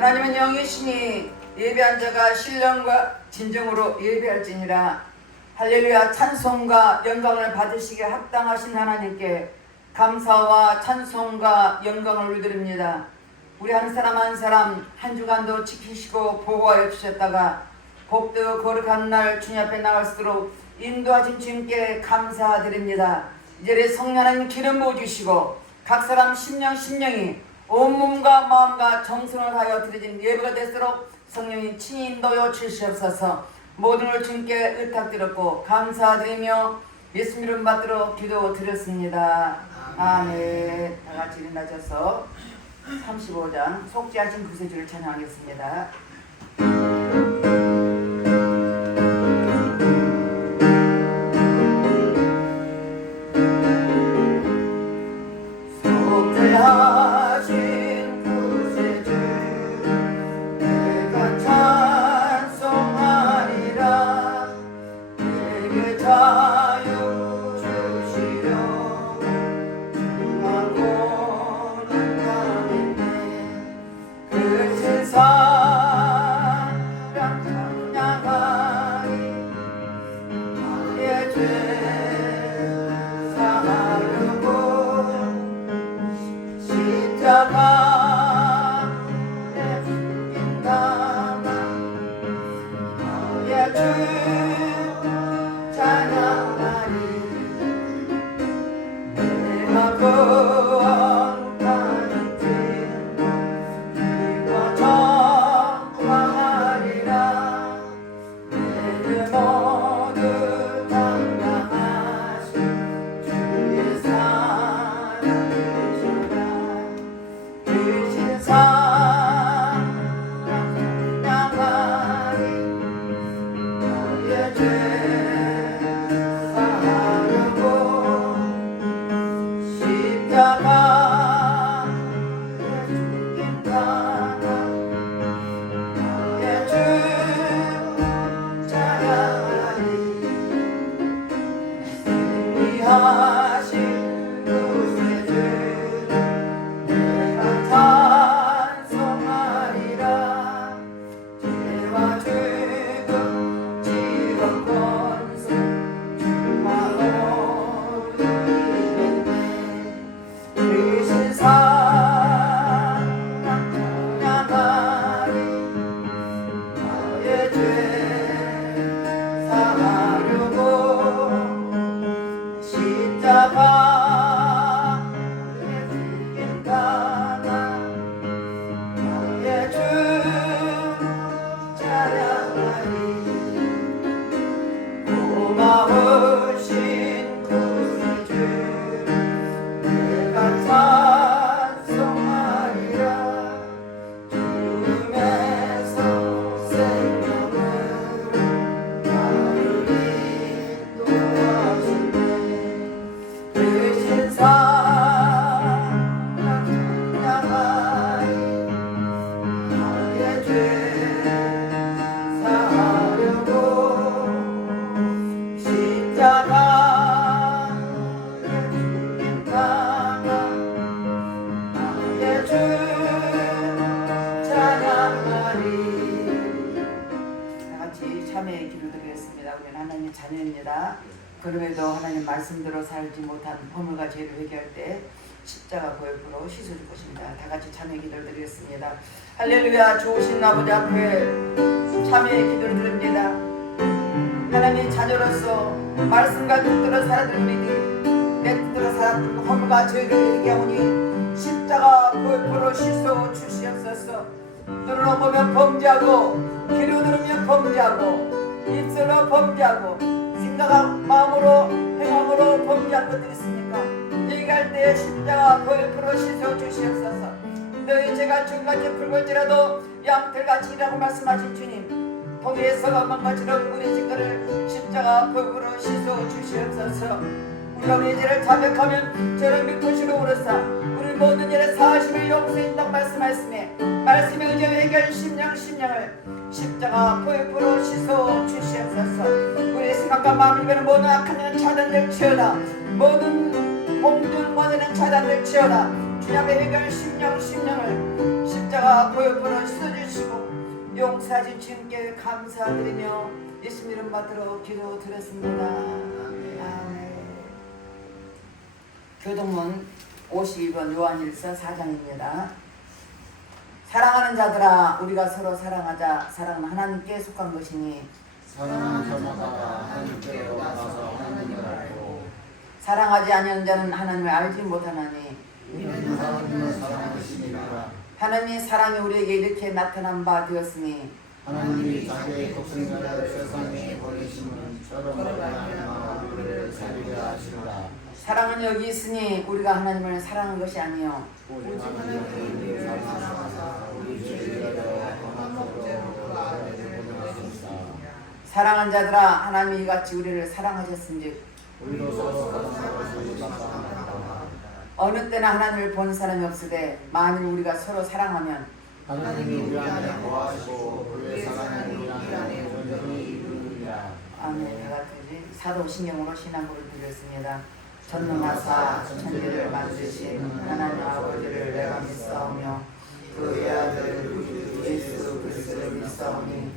하나님은 영이시니 예배한 자가 신령과 진정으로 예배할지니라. 할렐루야. 찬송과 영광을 받으시기에 합당하신 하나님께 감사와 찬송과 영광을 올려드립니다. 우리 한 사람 한 사람 한 주간도 지키시고 보호하여 주셨다가 복되고 거룩한 날 주님 앞에 나갈수록 인도하신 주님께 감사드립니다. 이제 성령하나님 기름 부어주시고 각 사람 심령이 온몸과 마음과 정성을 하여 드려진 예배가 될수록 성령이 친히 인도하여 주시옵소서. 모든 걸 주님께 의탁드렸고 감사드리며 예수 이름 받들어 기도드렸습니다. 아멘. 다같이 일어나셔서 35장 속죄하신 구세주를 찬양하겠습니다. 속죄하신 구세주 내가 찬송하리라. 내게 자유 주시려 주하고는 강했네. 그 세상 찬양하리. 나의 죄 사하려고 십자가 내 죽인 나만 나의 주 찬양하리. 내가 거룩한 길 네가 전파하리라. 내게 모두 당당하신 주의 사랑이셔라. 되신 사랑 찬양하리. 나의 죄 사하려고 십자가 내 죽인 나만 나의 주 찬양하리. 승리하신 구세주 내가 찬송하리라. 죄와 죽음 지옥 권세 주가 오르리겠네. 되신 사랑 찬양하리. 나의 죄 사하려고 십자가 내 죽인 가나 나의 주 찬양하리. 고마우신 구세주 내가 찬송하리라. 죽음에서 생명으로 나를 인도하시네. 되신 사랑 찬양하리. 나의 죄 사하려고 십자가 내 죽인 가나 나의 주 찬양하리. 다같이 참회의 기도 드리겠습니다. 우리는 하나님의 자녀입니다. 그럼에도 하나님 말씀대로 살지 못한 허물과 죄를 회개할 때 십자가 보혈로 씻어줄 것입니다. 다같이 참회의 기도를 드리겠습니다. 할렐루야. 좋으신 아버지 앞에 참회의 기도를 드립니다. 하나님의 자녀로서 말씀과 뜻대로 살아드는 우리들 내 뜻대로 살았던 허물과 죄를 회개하오니 십자가 보혈로 씻어 주시옵소서. 눈으로 보면 범죄하고 귀로 들으면 범죄하고 입술로 범죄하고 생각하고 마음으로 행함으로 범죄한 것들이 있으니까 얘기할 때에 십자가 보혈로 씻어 주시옵소서. 너희 죄가 중같이 붉을지라도 양털같이 이라고 말씀하신 주님, 통에서 망가지는 우리 죄를 십자가 보혈로 씻어 주시옵소서. 우리가 우리 죄를 자백하면 저는 미토시로 오르사 우리 모든 일에 사심을 용서했다고 말씀하였으며 말씀에 의지해 회개할 심령을 십자가 보혈로 씻어 주시옵소서. 우리의 생각과 마음을 이끄는 모든 악한 일은 차단될 치어다. 모든 공중 모든 차단될 치어다. 주님 앞에 회개할 심령을 십자가 십자가 보혈보를 씻어주시고 용서하신 주님께 감사드리며 예수님 이름 받들어 기도드렸습니다. 아멘. 교동문 52번 요한일서 4장입니다. 사랑하는 자들아 우리가 서로 사랑하자. 사랑은 하나님께 속한 것이니 사랑하는 자마다 하나님께로 가서 하나님을 알고 사랑하지 아니하는 자는 하나님을 알지 못하나니 이는 하나님을 사랑하시니라. 하나님의 사랑이 우리에게 이렇게 나타난 바 되었으니 하나님이 자기의 독생자를 세상에 보내심은 저런 말하여 우리를 살리게 하시리라. 사랑은 여기 있으니 우리가 하나님을 사랑한 것이 아니요 오직 하나님이 우리를 사랑하사 우리 죄를 험한 목재로 아들을 보내셨사. 사랑한 자들아 하나님이 이같이 우리를 사랑하셨은즉 우리도 서로 사랑하시기 바랍니다. 어느 때나 하나님을 본 사람이 없으되 만일 우리가 서로 사랑하면 하나님이 우리 안에 거하시고 그의 사랑이 우리 안에 온전히 이루리라. 아멘. 다같이 사도신경으로 신앙고를 드렸습니다. 전능하사 천지를 만드신 하나님 아버지를 내가 믿사오며 그의 아들 예수 그리스도를 믿사오니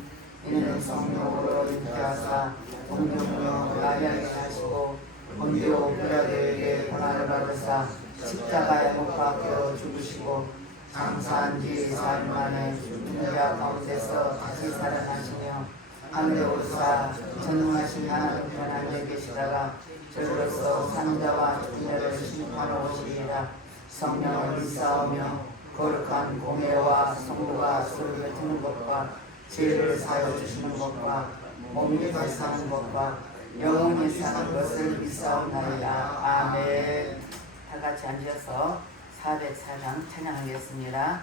이는 성령으로 잉태하사 동정으로 나비하게 하시고 본디오 빌라도에게 고난을 받으사 십자가에 못 박혀 죽으시고 장사한 지 4일 만에 죽는 자 가운데서 다시 살아나시며 하늘에 오르사 전능하신 하나님 편안에 계시다가 저로서 사는 자와 죽은 자를 심판하러 오시리라. 성령을 믿사오며 거룩한 공예와 성도가 서로 뱉는 것과 죄를 사여 주시는 것과 몸이 다시 사는 것과 영원히 사는 것을 믿사옵나이다. 아멘. 다 같이 앉아서 404장 찬양하겠습니다.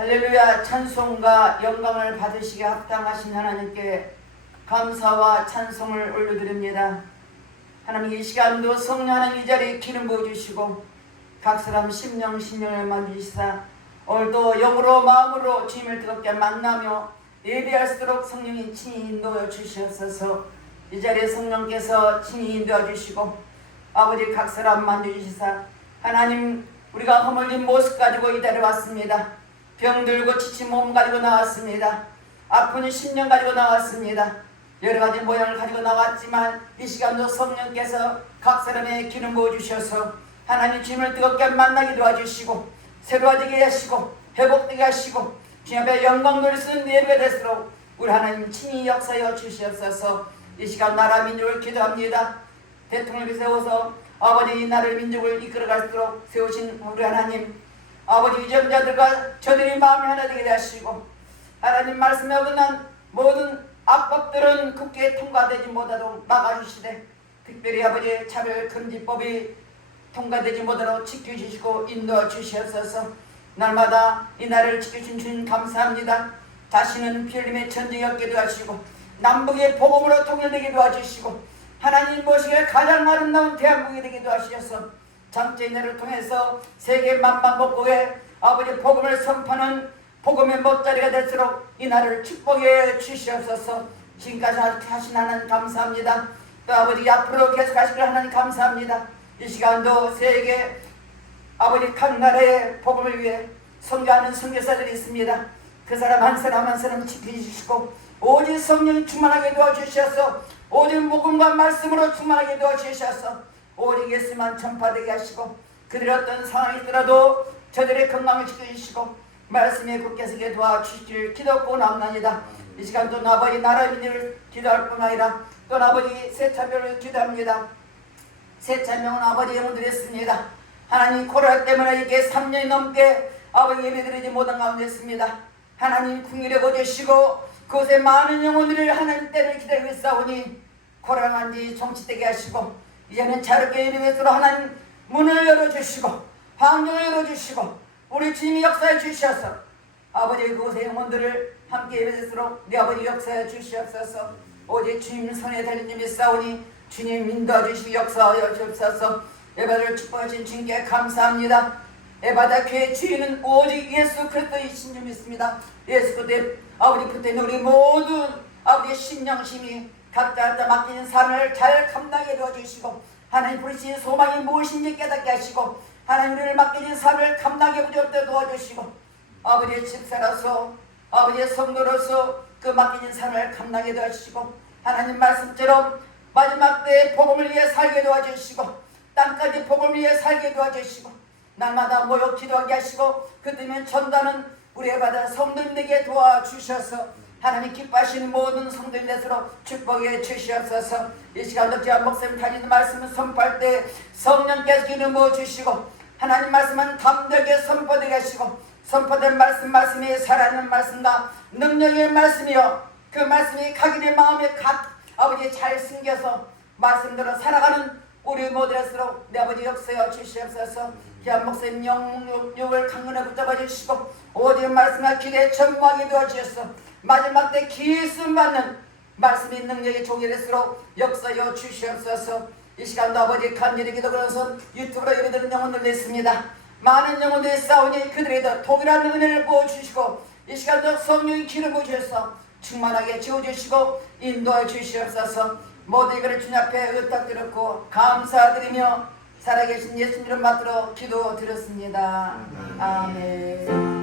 할렐루야. 찬송과 영광을 받으시게 합당하신 하나님께 감사와 찬송을 올려드립니다. 하나님 이 시간도 성령 하나님 이 자리에 기름 부어주시고 각 사람 심령을 만지시사 오늘도 영으로 마음으로 주님을 뜨겁게 만나며 예배할수록 성령이 친히 인도해 주시옵소서. 이 자리에 성령께서 친히 인도해 주시고 아버지 각 사람 만져주시사 하나님 우리가 허물린 모습 가지고 이 자리에 왔습니다. 병들고 지친 몸 가지고 나왔습니다. 아픈 심령 가지고 나왔습니다. 여러가지 모양을 가지고 나왔지만 이 시간도 성령께서 각 사람의 기름 부어주셔서 하나님 주님을 뜨겁게 만나게 도와주시고 새로워지게 하시고 회복되게 하시고 주님 앞에 영광 돌릴 수 있는 예배가 될수록 우리 하나님 친히 역사여 주시옵소서. 이 시간 나라 민족을 기도합니다. 대통령을 세워서 아버지 이 나라를 민족을 이끌어갈수록 세우신 우리 하나님 아버지 위정자들과 저들이 마음이 하나 되게 하시고 하나님 말씀에 어긋난 모든 악법들은 국회에 통과되지 못하도록 막아주시되 특별히 아버지 차별금지법이 통과되지 못하도록 지켜주시고 인도해 주시옵소서. 날마다 이 나라를 지켜주신 주님 감사합니다. 다시는 피 흘림의 전쟁이 없게 도와주시고 남북의 복음으로 통일되게 도와주시고 하나님 모시기에 가장 아름다운 대한민국이 되게 도와주셔서 장제인회를 통해서 세계 만방복국에 아버지 복음을 선포하는 복음의 목자리가 될수록 이 나라를 축복해 주시옵소서. 지금까지 하신 하나님 감사합니다. 또 아버지 앞으로 계속 하시길 하나님 감사합니다. 이 시간도 세계 아버지 각 나라의 복음을 위해 선교하는 선교사들이 있습니다. 그 사람 한 사람 한 사람 지켜주시고 오직 성령 충만하게 도와주셔서 오직 복음과 말씀으로 충만하게 도와주셔서 오직 예수만 전파되게 하시고 그들의 어떤 상황이 있더라도 저들의 건강을 지켜주시고 말씀에 굳게 서게 도와주실 기도하고 나옵나이다. 이 시간도 아버지 나라 민족을 기도할 뿐 아니라 또 아버지 세차별을 기도합니다. 세차명은 아버지 영혼들이 있습니다. 하나님 코로나 때문에 이렇게 3년이 넘게 아버지 예배드리지 못한 가운데 있습니다. 하나님 궁일에 거주시고 그곳에 많은 영혼들을 하나님 때를 기다리고 있사오니 코로나인지 정치되게 하시고 이제는 자유롭게 예배드리도록 하나님 문을 열어주시고 환경을 열어주시고 우리 주님이 역사해 주셔서 아버지 그곳의 영혼들을 함께 예배드리도록 내 아버지 역사해 주시옵소서. 오직 주님 손에 달린 님이 싸우니 주님 인도해 주시고 역사하여 주옵소서. 예배를 축복하신 주님께 감사합니다. 에바다 교회 주인은 오직 예수 그리스도이신 줄 믿습니다. 예수 그리스도의 아버지 붙어 있는 우리 모든 아버지의 심령심이 각자 맡기는 삶을 잘 감당해 도와주시고 하나님 부르신 소망이 무엇인지 깨닫게 하시고 하나님 우리를 맡기는 삶을 감당해 보도록 도와주시고 아버지의 집사로서 아버지의 성도로서 그 맡기는 삶을 감당해 도와주시고 하나님 말씀처럼 마지막 때에 복음을 위해 살게 도와주시고 땅까지 복음을 위해 살게 도와주시고 날마다 모여 기도하게 하시고 그 때문에 전도하는 우리의 받은 성도님에게 도와주셔서 하나님 기뻐하시는 모든 성도인 것으로 축복해 주시옵소서. 이 시간도 제가 목사님 다니는 말씀을 선포할 때 성령께서 기름 부어주시고 하나님 말씀은 담대하게 선포되게 하시고 선포된 말씀이 살아있는 말씀과 능력의 말씀이요 그 말씀이 각인의 마음에 각 아버지 잘 숨겨서 말씀대로 살아가는 우리 모두일수록 내 아버지 역사여 주시옵소서. 귀한 목사님 영육을 강건하게 붙잡아 주시고 오직 말씀과 기대에 전무하게 도와주셔서 마지막 때 기씀 받는 말씀이 능력의 종일일수록 역사여 주시옵소서. 이 시간도 아버지 간절히 기도하면서 유튜브로 예배드리는 영혼들 있습니다. 많은 영혼들이 싸우니 그들에게 동일한 은혜를 부어주시고 이 시간도 성령의 기름 부으셔서 충만하게 지어주시고 인도해 주시옵소서. 모두 이거를 주님 앞에 의탁드렸고 감사드리며 살아계신 예수님 이름 받들어 기도드렸습니다. 아멘.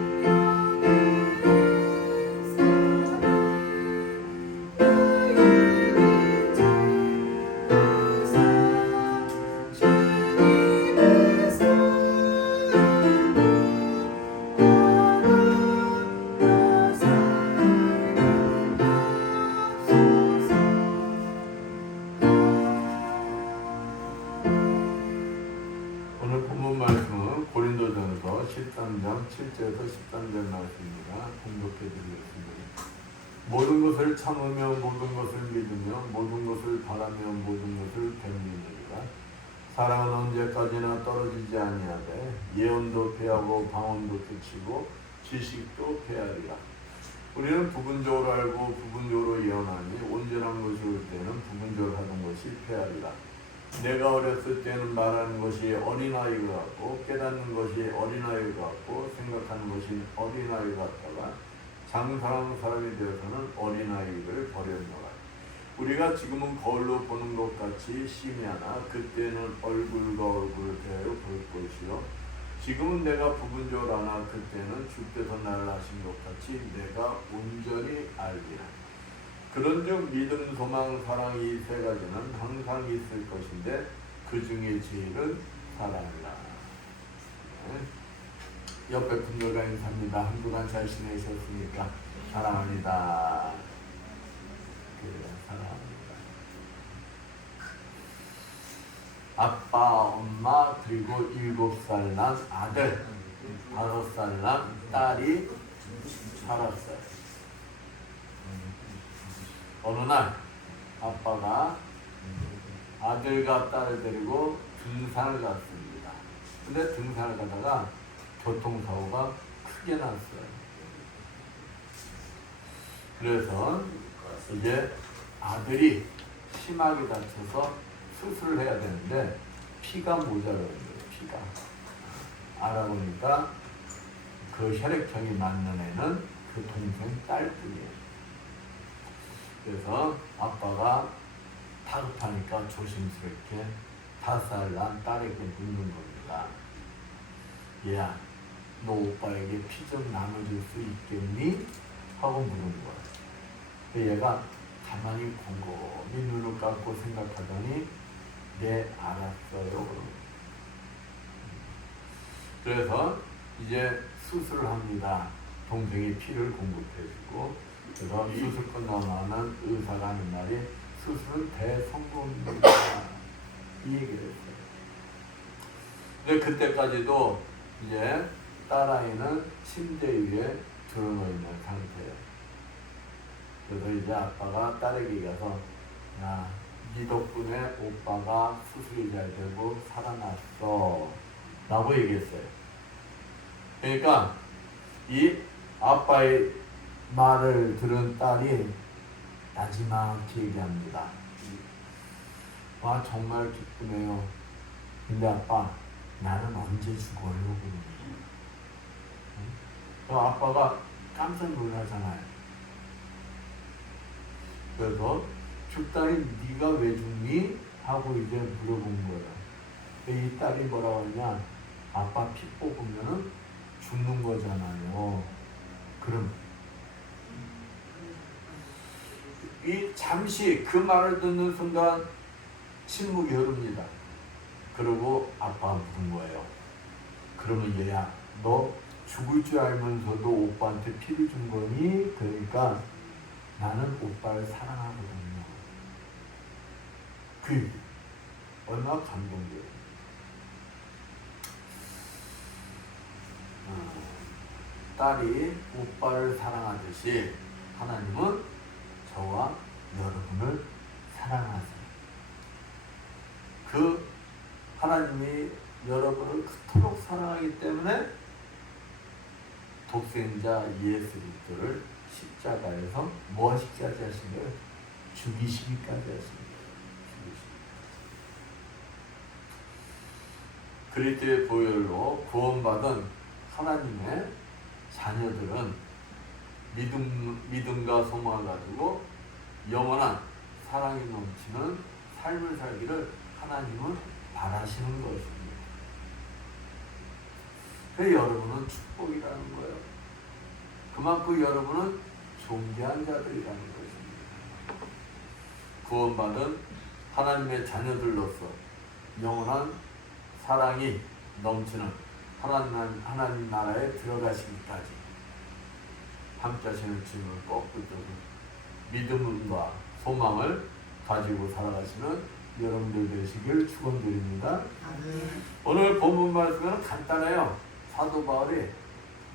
오늘 본문 말씀은 고린도전서 13장 7절에서 13절 말씀입니다. 공독해 드리겠습니다. 모든 것을 참으며 모든 것을 믿으며 모든 것을 바라며 모든 것을 견디느니라. 사랑은 언제까지나 떨어지지 아니하되 예언도 패하고 방언도 그치고 지식도 패하리라. 우리는 부분적으로 알고 부분적으로 예언하니 온전한 것이 올 때는 부분적으로 하는 것이 패하리라. 내가 어렸을 때는 말하는 것이 어린아이 같고 깨닫는 것이 어린아이 같고 생각하는 것이 어린아이 같다가 장사랑 사람이 되어서는 어린아이를 버렸노라. 우리가 지금은 거울로 보는 것 같이 심야나 그때는 얼굴과 얼굴을 대하여 볼 것이요 지금은 내가 부분적으로 아나 그때는 주께서 나를 하신 것 같이 내가 온전히 알리라. 그런즉 믿음, 소망, 사랑 이 세 가지는 항상 있을 것인데 그 중에 제일은 사랑이라. 네. 옆에 분들과 인사합니다. 한 주간 잘 지내셨습니까? 사랑합니다. 그래, 사랑합니다. 아빠, 엄마, 그리고 7살 난 아들, 5살 난 딸이 살았어요. 어느 날 아빠가 아들과 딸을 데리고 등산을 갔습니다. 근데 등산을 가다가 교통사고가 크게 났어요. 그래서 이제 아들이 심하게 다쳐서 수술을 해야 되는데 피가 모자라는 거예요. 피가. 알아보니까 그 혈액형이 맞는 애는 그 동생 딸뿐이에요. 그래서 아빠가 다급하니까 조심스럽게 5살 난 딸에게 묻는 겁니다. 얘야, 너 오빠에게 피 좀 나눠줄 수 있겠니? 하고 물은 거야. 그 얘가 가만히 곰곰이 눈을 감고 생각하더니 네, 알았어요. 그래서 이제 수술을 합니다. 동생이 피를 공급해주고 그래서 수술 끝나면 의사가 하는 말이 수술은 대성공입니다. 이 얘기를 했어요. 근데 그때까지도 이제 딸아이는 침대 위에 들어놓여 있는 상태예요. 그래서 이제 아빠가 딸에게 얘기해서 야, 네 덕분에 오빠가 수술이 잘 되고 살아났어 라고 얘기했어요. 그러니까 이 아빠의 말을 들은 딸이 나지막히 얘기합니다. 와, 정말 기쁘네요. 근데 아빠, 나는 언제 죽어요? 아빠가 깜짝 놀라잖아요. 그래서 죽다니 네가 왜 죽니? 하고 이제 물어본 거예요. 이 딸이 뭐라고 하냐? 아빠 피 뽑으면 죽는 거잖아요. 그럼 이 잠시 그 말을 듣는 순간 침묵이 흐릅니다. 그러고 아빠가 묻은 거예요. 그러면 얘야, 너 죽을 줄 알면서도 오빠한테 피를 준 거니? 그러니까 나는 오빠를 사랑하거든요. 그 얼마나 감동돼요. 딸이 오빠를 사랑하듯이 하나님은 저와 여러분을 사랑하세요. 그 하나님이 여러분을 그토록 사랑하기 때문에 독생자 예수 그리스도를 십자가에서 뭐 하시기까지 하신 거예요? 죽이시기까지 하신 거예요. 그리스도의 보혈로 구원받은 하나님의 자녀들은 믿음과 소망을 가지고 영원한 사랑이 넘치는 삶을 살기를 하나님은 바라시는 것입니다. 그래서 여러분은 축복이라는 거예요. 그만큼 여러분은 존귀한 자들이라는 것입니다. 구원받은 하나님의 자녀들로서 영원한 사랑이 넘치는 하나님 나라에 들어가시기까지 함께 하시는 주님을 꼭 붙들고 믿음과 소망을 가지고 살아가시는 여러분들 되시길 축원드립니다. 오늘 본문 말씀은 간단해요. 사도 바울이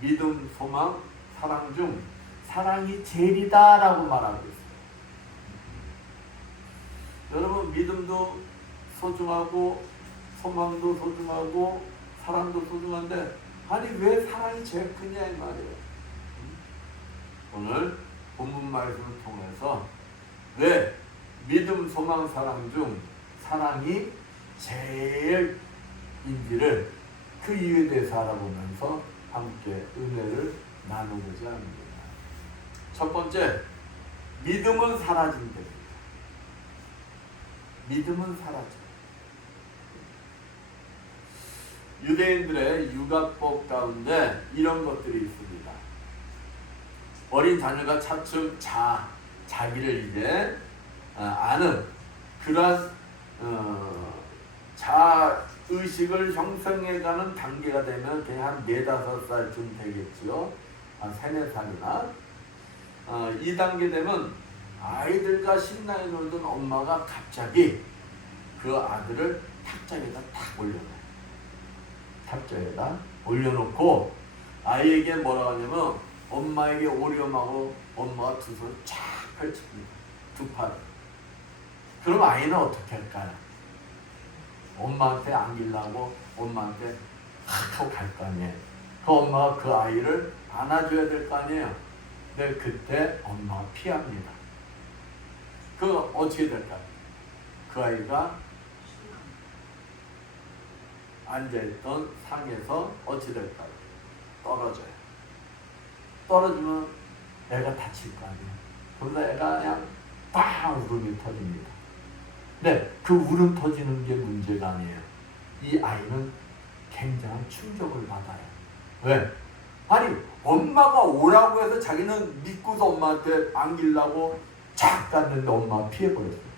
믿음, 소망, 사랑 중 사랑이 제일이다 라고 말하고 있어요. 여러분, 믿음도 소중하고 소망도 소중하고 사랑도 소중한데 아니 왜 사랑이 제일 크냐 이 말이에요. 오늘 본문 말씀을 통해서 왜 믿음, 소망, 사랑 중 사랑이 제일인지를 그 이유에 대해서 알아보면서 함께 은혜를 나누고자 합니다. 첫 번째, 믿음은 사라진답니다. 믿음은 사라져. 유대인들의 육아법 가운데 이런 것들이 있습니다. 어린 자녀가 차츰 자기를 이제 아는 그러한 자의식을 형성해가는 단계가 되면 그냥 한 4-5살쯤 되겠지요. 한 3-4살이나 이 단계 되면 아이들과 신나게 놀던 엄마가 갑자기 그 아들을 탁자에다 탁 올려놔요. 탁자에다 올려놓고 아이에게 뭐라고 하냐면 엄마에게 오렴하고 엄마가 두 손을 쫙 펼칩니다. 두 팔을. 그럼 아이는 어떻게 할까요? 엄마한테 안기려고 엄마한테 하고 갈 거 아니에요. 그 엄마가 그 아이를 안아줘야 될 거 아니에요. 근데 그때 엄마가 피합니다. 그 어떻게 될까요? 그 아이가 앉아있던 상에서 어찌 될까요? 떨어져요. 떨어지면 애가 다칠 거 아니에요. 그러다 애가 그냥 빵 울음이 터집니다. 근데 그 울음 터지는 게 문제가 아니에요. 이 아이는 굉장한 충격을 받아요. 왜? 아니 엄마가 오라고 해서 자기는 믿고서 엄마한테 안기려고 쫙 갔는데 엄마가 피해버렸어요.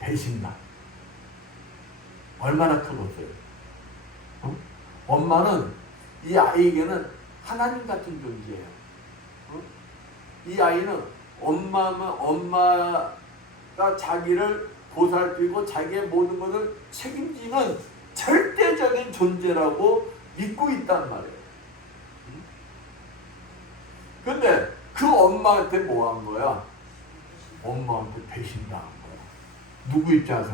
배신감. 얼마나 크겠어요. 어? 엄마는 이 아이에게는 하나님 같은 존재예요. 어? 이 아이는 엄마가 자기를 보살피고 자기의 모든 것을 책임지는 절대적인 존재라고 믿고 있단 말이에요. 근데 그 엄마한테 뭐 한 거야? 엄마한테 배신당한 거야. 누구 입장에서?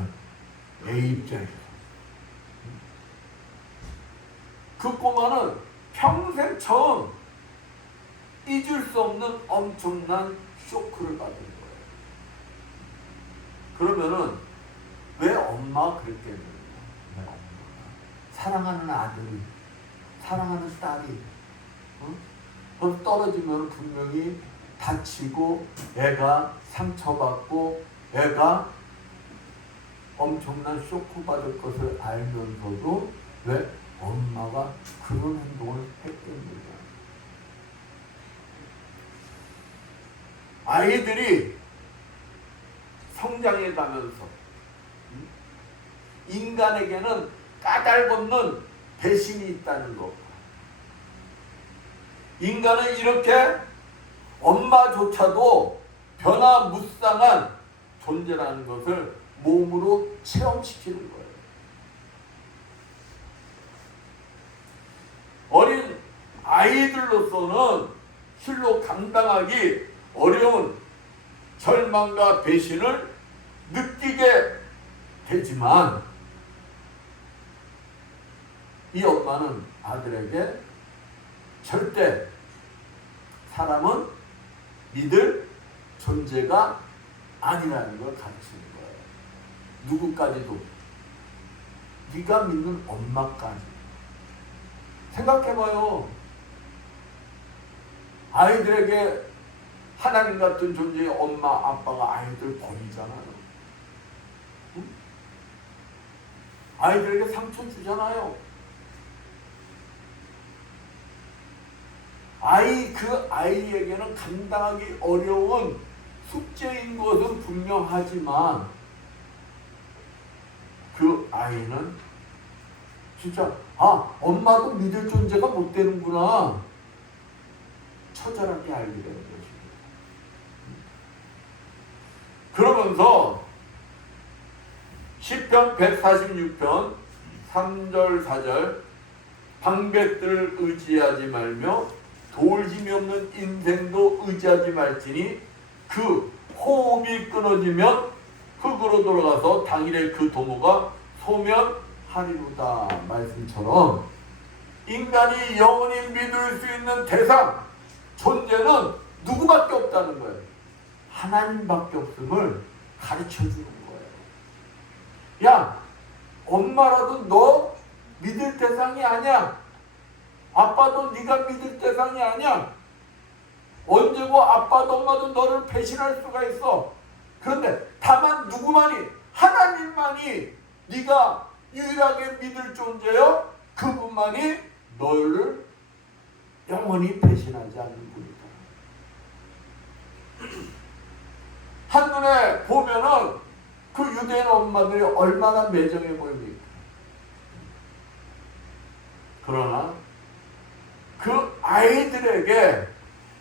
애 입장에서. 그 꼬마는 평생 처음 잊을 수 없는 엄청난 쇼크를 받은 거예요. 그러면은 왜 엄마가 그랬겠느냐? 왜 엄마가 사랑하는 아들이, 사랑하는 딸이 거기 떨어지면 분명히 다치고 애가 상처받고 애가 엄청난 쇼크 받을 것을 알면서도 왜 엄마가 그런 행동을 했겠느냐? 아이들이 성장해 가면서 인간에게는 까닭없는 배신이 있다는 것. 인간은 이렇게 엄마조차도 변화무쌍한 존재라는 것을 몸으로 체험시키는 거예요. 어린 아이들로서는 실로 감당하기 어려운 절망과 배신을 느끼게 되지만 이 엄마는 아들에게 절대 사람은 믿을 존재가 아니라는 걸 가르치는 거예요. 누구까지도. 네가 믿는 엄마까지. 생각해봐요. 아이들에게 하나님 같은 존재의 엄마, 아빠가 아이들 버리잖아요. 응? 아이들에게 상처 주잖아요. 그 아이에게는 감당하기 어려운 숙제인 것은 분명하지만 그 아이는 진짜 엄마도 믿을 존재가 못 되는구나 처절하게 알게 되는 것입니다. 그러면서 시편 146편 3절 4절 방백들을 의지하지 말며 도울 힘이 없는 인생도 의지하지 말지니 그 호흡이 끊어지면 흙으로 돌아가서 당일에 그 도모가 소멸하리로다 말씀처럼 인간이 영원히 믿을 수 있는 대상 존재는 누구밖에 없다는 거예요. 하나님밖에 없음을 가르쳐 주는 거예요. 야, 엄마라도 너 믿을 대상이 아니야. 아빠도 네가 믿을 대상이 아니야. 언제고 아빠도 엄마도 너를 배신할 수가 있어. 그런데 다만 누구만이, 하나님만이 네가 유일하게 믿을 존재요. 그분만이 너를 영원히 배신하지 않는 분이다. 한눈에 보면은 그 유대인 엄마들이 얼마나 매정해 보입니까? 그러나 그 아이들에게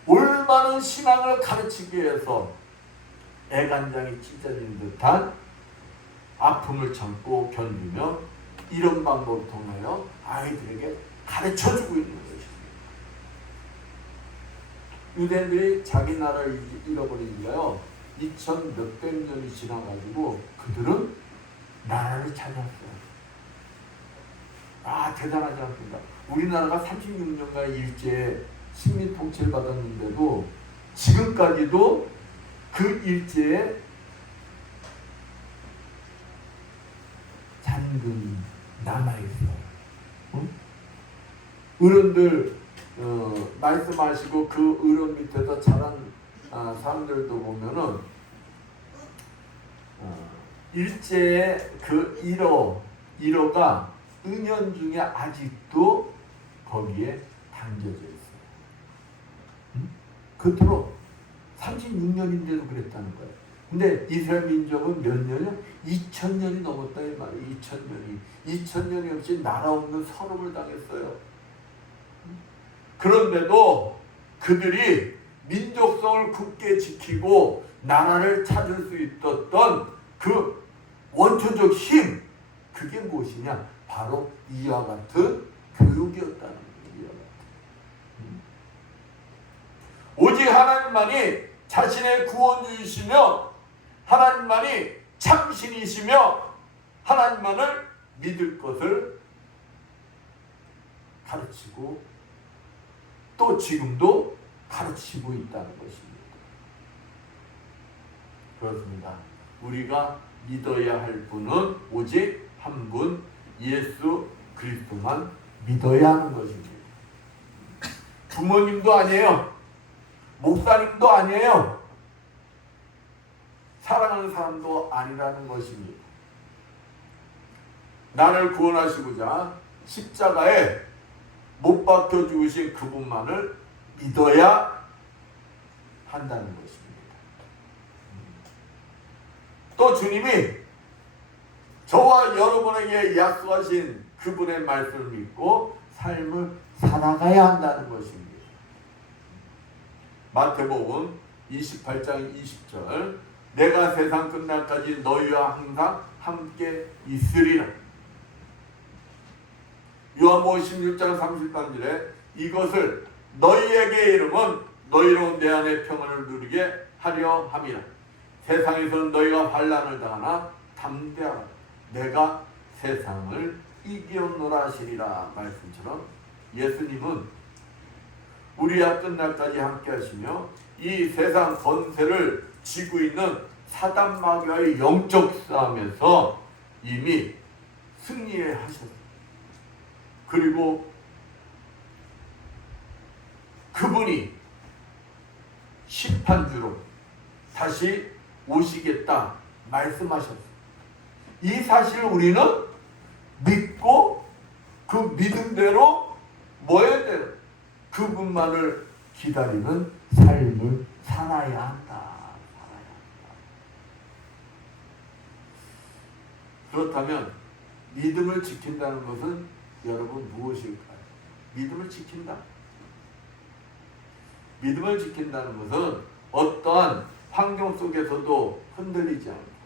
올바른 신앙을 가르치기 위해서 애간장이 찢어진 듯한 아픔을 참고 견디며 이런 방법을 통하여 아이들에게 가르쳐주고 있는 것입니다. 유대인들이 자기 나라를 잃어버린 지가요 2000 몇백 년이 지나가지고 그들은 나라를 찾았어요. 아, 대단하지 않습니까? 우리나라가 36년간 일제에 식민 통치를 받았는데도 지금까지도 그 일제에 잔금이 남아있어요. 응? 어른들 말씀하시고 그 어른 밑에서 자란 사람들도 보면은 일제의 그 1호가 은연중에 아직도 거기에 담겨져 있어요. 응? 그토록 36년인데도 그랬다는 거예요. 근데 이스라엘 민족은 몇 년이요? 2000년이 넘었다 이 말이에요. 2000년이 없이 나라 없는 서름을 당했어요. 그런데도 그들이 민족성을 굳게 지키고 나라를 찾을 수 있었던 그 원초적 힘, 그게 무엇이냐? 바로 이와 같은 교육이었다는 거예요. 오직 하나님만이 자신의 구원주이시며 하나님만이 참신이시며 하나님만을 믿을 것을 가르치고 또 지금도 가르치고 있다는 것입니다. 그렇습니다. 우리가 믿어야 할 분은 오직 한 분, 예수 그리스도만 믿어야 하는 것입니다. 부모님도 아니에요. 목사님도 아니에요. 사랑하는 사람도 아니라는 것입니다. 나를 구원하시고자 십자가에 못 박혀 죽으신 그분만을 믿어야 한다는 것입니다. 또 주님이 저와 여러분에게 약속하신 그분의 말씀을 믿고 삶을 살아가야 한다는 것입니다. 마태복음 28장 20절 내가 세상 끝날까지 너희와 항상 함께 있으리라. 요한복음 16장 33절에 이것을 너희에게 이름은 너희로 내 안에 평안을 누리게 하려 함이라. 세상에서는 너희가 환난을 당하나 담대하라. 내가 세상을 이겨노라 하시리라 말씀처럼 예수님은 우리와 끝날까지 함께 하시며 이 세상 권세를 쥐고 있는 사단 마귀와의 영적 싸움에서 이미 승리하셨습니다. 그리고 그분이 심판주로 다시 오시겠다 말씀하셨습니다. 이 사실을 우리는 믿고 그 믿음대로 뭐 해야 돼요? 그분만을 기다리는 삶을 살아야 한다. 그렇다면 믿음을 지킨다는 것은 여러분 무엇일까요? 믿음을 지킨다? 믿음을 지킨다는 것은 어떠한 환경 속에서도 흔들리지 않고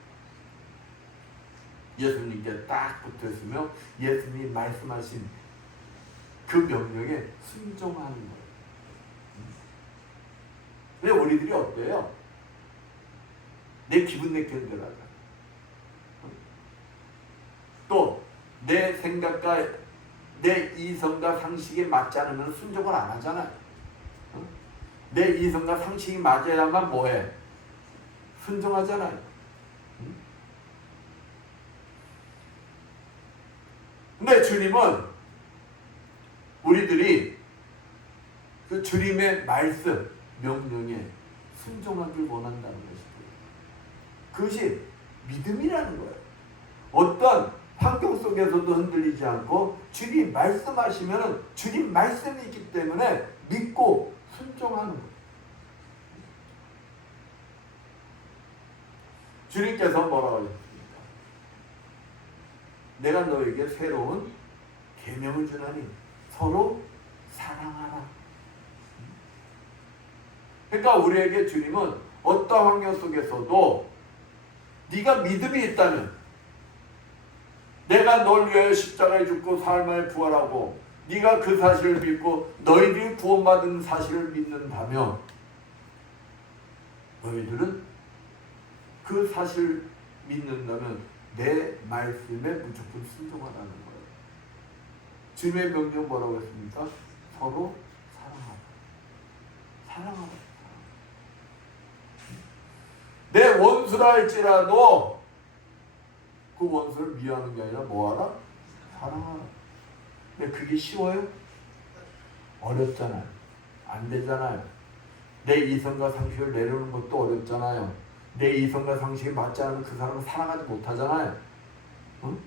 예수님께 딱 붙어있으며 예수님이 말씀하신 그 명령에 순종하는 거예요. 왜 우리들이 어때요? 내 기분 내키는 대로 하자. 또 내 생각과 내 이성과 상식에 맞지 않으면 순종을 안 하잖아요. 내 이성과 상식이 맞아야만 뭐해? 순종하잖아요. 응? 근데 주님은 우리들이 그 주님의 말씀, 명령에 순종하길 원한다는 것이고요. 그것이 믿음이라는 거예요. 어떤 환경 속에서도 흔들리지 않고 주님 말씀하시면 주님 말씀이 있기 때문에 믿고 순종하는 거예요. 주님께서 뭐라고 하셨습니까? 내가 너에게 새로운 계명을 주나니 서로 사랑하라. 그러니까 우리에게 주님은 어떠한 환경 속에서도 네가 믿음이 있다면, 내가 널 위하여 십자가에 죽고 사흘 만에 부활하고 네가 그 사실을 믿고 너희들이 구원받은 사실을 믿는다면 너희들은 그 사실을 믿는다면 내 말씀에 무조건 순종하라는 거예요. 주님의 명령 뭐라고 했습니까? 서로 사랑하라. 사랑하라. 내 원수라 할지라도 그 원수를 미워하는 게 아니라 뭐하라? 사랑하라. 근데 그게 쉬워요? 어렵잖아요. 안 되잖아요. 내 이성과 상식을 내려오는 것도 어렵잖아요. 내 이성과 상식이 맞지 않으면 그 사람을 사랑하지 못하잖아요. 응?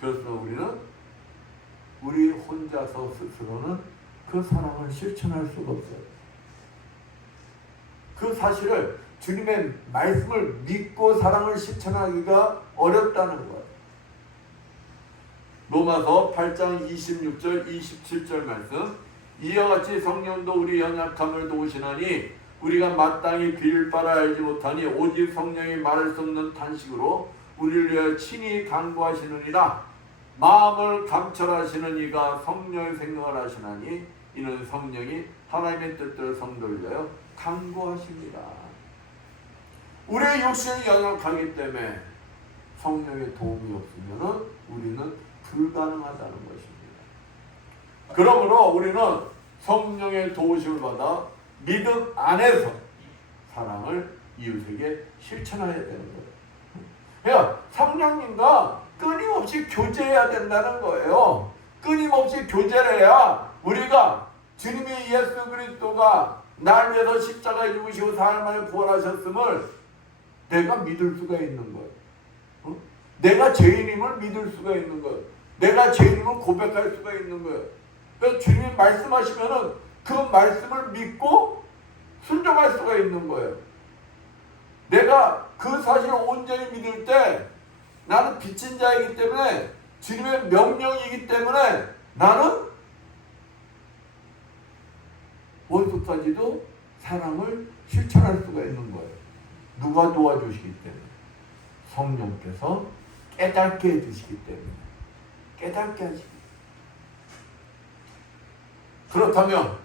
그래서 우리는 우리 혼자서 스스로는 그 사랑을 실천할 수가 없어요. 그 사실을 주님의 말씀을 믿고 사랑을 실천하기가 어렵다는 거예요. 로마서 8장 26절 27절 말씀, 이와 같이 성령도 우리 연약함을 도우시나니 우리가 마땅히 빌 바라 알지 못하니 오직 성령이 말할 수 없는 탄식으로 우리를 위하여 친히 간구하시느니라. 마음을 감찰하시는 이가 성령의 생각을 하시나니 이는 성령이 하나님의 뜻대로 성도를 위하여 간구하십니다. 우리의 육신이 연약하기 때문에 성령의 도움이 없으면 우리는 불가능하다는 것입니다. 그러므로 우리는 성령의 도우심을 받아 믿음 안에서 사랑을 이웃에게 실천해야 되는 거예요. 그러니까 성령님과 끊임없이 교제해야 된다는 거예요. 끊임없이 교제를 해야 우리가 주님이 예수 그리스도가 날 위해서 십자가에 죽으시고 사흘 만에 부활하셨음을 내가 믿을 수가 있는 거예요. 내가 죄인임을 믿을 수가 있는 거예요. 내가 죄인임을 고백할 수가 있는 거예요. 그래서 주님이 말씀하시면은 그 말씀을 믿고 순종할 수가 있는 거예요. 내가 그 사실을 온전히 믿을 때 나는 빚진 자이기 때문에 주님의 명령이기 때문에 나는 원수까지도 사랑을 실천할 수가 있는 거예요. 누가 도와주시기 때문에? 성령께서 깨닫게 해주시기 때문에. 깨닫게 하시기. 그렇다면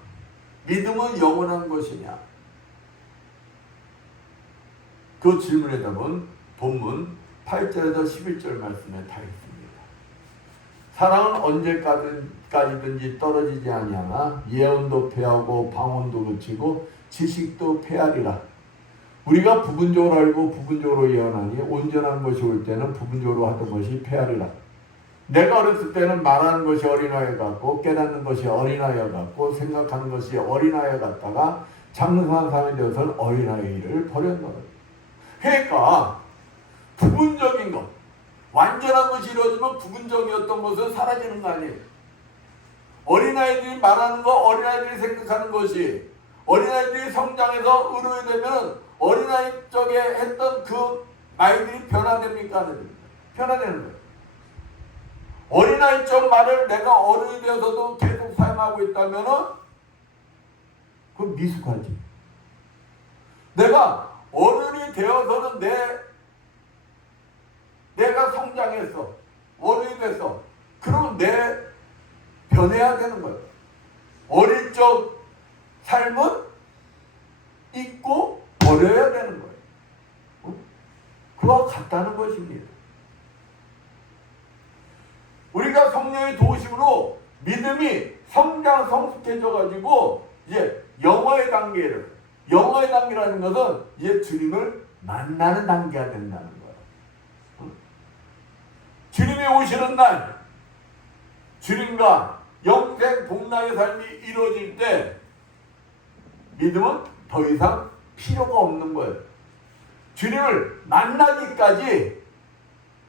믿음은 영원한 것이냐? 그 질문에 답은 본문 8절에서 11절 말씀에 다 있습니다. 사랑은 언제까지든지 떨어지지 아니하나 예언도 패하고 방언도 그치고 지식도 패하리라. 우리가 부분적으로 알고 부분적으로 예언하니 온전한 것이 올 때는 부분적으로 하던 것이 패하리라. 내가 어렸을 때는 말하는 것이 어린아이 같고 깨닫는 것이 어린아이 같고 생각하는 것이 어린아이 같다가 장성한 사람이 되어서는 어린아이를 버렸노라. 그러니까 부분적인 것, 완전한 것이 이루어지면 부분적이었던 것은 사라지는 거 아니에요. 어린아이들이 말하는 거, 어린아이들이 생각하는 것이 어린아이들이 성장해서 의로이 되면 어린아이 쪽에 했던 그 말들이 변화됩니까? 안 됩니까? 변화되는 거예요. 어린아이 쪽 말을 내가 어른이 되어서도 계속 사용하고 있다면 그건 미숙하지. 내가 어른이 되어서는 내가 성장했어. 어른이 됐어. 그럼 변해야 되는 거예요. 어릴 적 삶은 잊고 버려야 되는 거예요. 그와 같다는 것입니다. 우리가 성령의 도우심으로 믿음이 성숙해져 가지고 이제 영어의 단계라는 것은 이제 주님을 만나는 단계가 된다는 거예요. 주님이 오시는 날, 주님과 영생 복락의 삶이 이루어질 때 믿음은 더 이상 필요가 없는 거예요. 주님을 만나기까지,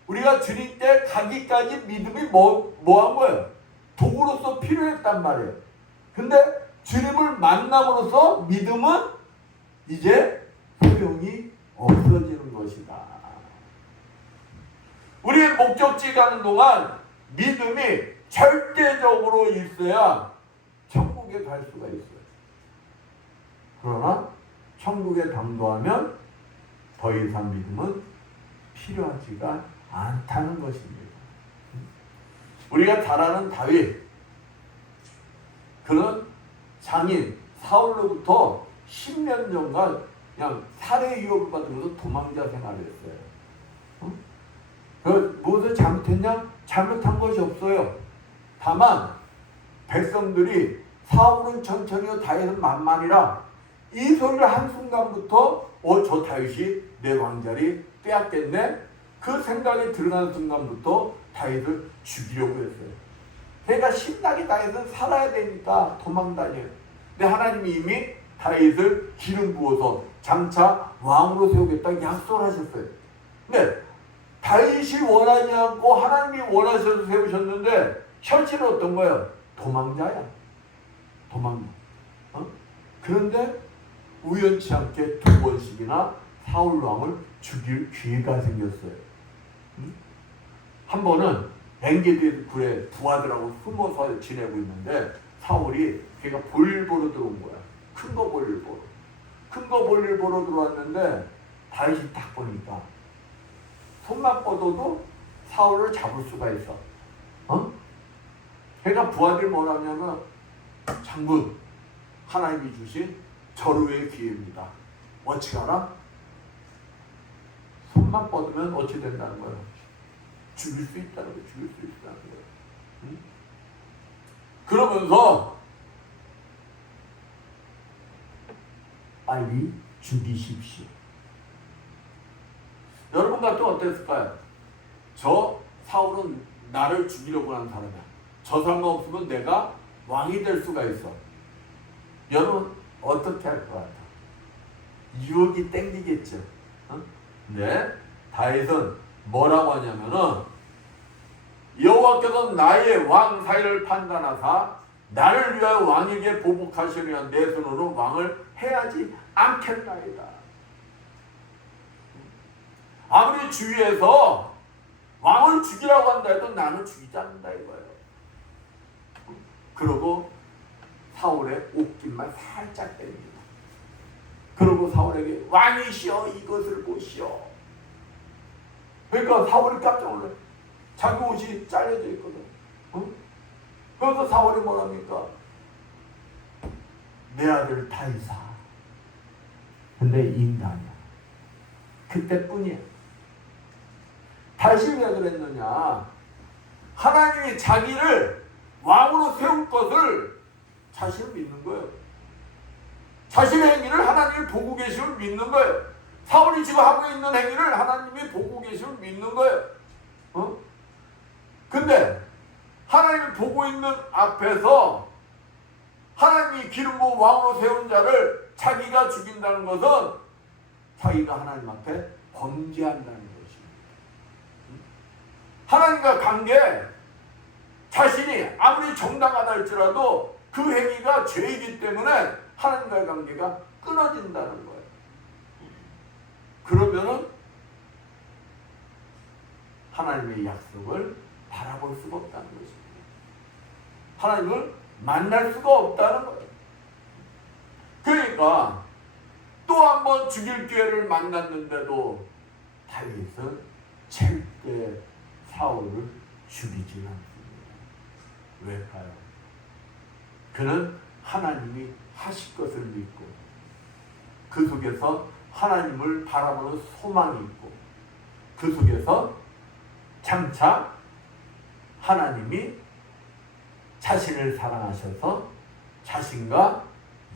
우리가 주님 때 가기까지 믿음이 뭐한 거예요? 도구로서 필요했단 말이에요. 근데 주님을 만남으로써 믿음은 이제 소용이 없어지는 것이다. 우리의 목적지 가는 동안 믿음이 절대적으로 있어야 천국에 갈 수가 있어요. 그러나 천국에 당도하면 더 이상 믿음은 필요하지가 않다는 것입니다. 우리가 잘 아는 다윗, 그는 장인 사울로부터 10년 전간 그냥 살해 위협을 받으면서 도망자 생활을 했어요. 무엇을 잘못했냐? 잘못한 것이 없어요. 다만 백성들이 사울은 천천히요 다윗은 만만이라 이 소리를 한순간부터 저 다윗이 내 왕자리 빼앗겠네? 그 생각이 들어가는 순간부터 다윗을 죽이려고 했어요. 그러니까 신나게 다윗은 살아야 되니까 도망다녀요. 근데 하나님이 이미 다윗을 기름 부어서 장차 왕으로 세우겠다고 약속을 하셨어요. 근데 다윗이 원하지 않고 하나님이 원하셔서 세우셨는데 현실은 어떤 거예요? 도망자야. 도망자. 그런데 우연치 않게 2번씩이나 사울 왕을 죽일 기회가 생겼어요. 한 번은 엔게디 굴에 부하들하고 숨어서 지내고 있는데 사울이 걔가 볼일 보러 들어온 거야. 큰 거 볼일 보러. 큰 거 볼일 보러 들어왔는데 다윗이 딱 보니까 손만 뻗어도 사울을 잡을 수가 있어. 걔가 부하들 뭐라냐면 장군, 하나님이 주신 절호의 기회입니다. 어찌 가라? 손만 뻗으면 어찌 된다는 거예요? 죽일 수 있다는 거예요. 죽일 수 있다는 거예요. 그러면서 빨리 죽이십시오. 여러분 같으면 어땠을까요? 저 사울은 나를 죽이려고 하는 사람이야. 저 사람 없으면 내가 왕이 될 수가 있어. 여러분 어떻게 할 것 같아? 유혹이 땡기겠죠. 네, 다윗은 뭐라고 하냐면은 여호와께서 나의 왕 사이를 판단하사 나를 위하여 왕에게 보복하시려 내 손으로 왕을 해하지 않겠나이다. 아무리 주위에서 왕을 죽이라고 한다 해도 나는 죽이지 않는다 이거예요. 그러고 사울의 옷깃만 살짝 때립니다. 그러고 사울에게 왕이시여 이것을 보시오. 그러니까 사울이 깜짝 놀라요. 자기 옷이 잘려져 있거든. 그래서 사울이 뭐랍니까? 내 아들 다윗아. 근데 인간이야. 그때뿐이야. 다윗이 왜 그랬느냐? 하나님이 자기를 왕으로 세울 것을 자신을 믿는 거예요. 자신의 행위를 하나님이 보고 계심을 믿는 거예요. 사울이 지금 하고 있는 행위를 하나님이 보고 계심을 믿는 거예요. 근데 하나님이 보고 있는 앞에서 하나님이 기름 부어 왕으로 세운 자를 자기가 죽인다는 것은 자기가 하나님 앞에 범죄한다는 것입니다. 하나님과 관계, 자신이 아무리 정당하다 할지라도 그 행위가 죄이기 때문에 하나님과의 관계가 끊어진다는 거예요. 그러면은 하나님의 약속을 바라볼 수가 없다는 것입니다. 하나님을 만날 수가 없다는 거예요. 그러니까 또 한 번 죽일 기회를 만났는데도 다윗은 절대 사울을 죽이지 않습니다. 왜일까요? 그는 하나님이 하실 것을 믿고 그 속에서 하나님을 바라보는 소망이 있고 그 속에서 장차 하나님이 자신을 사랑하셔서 자신과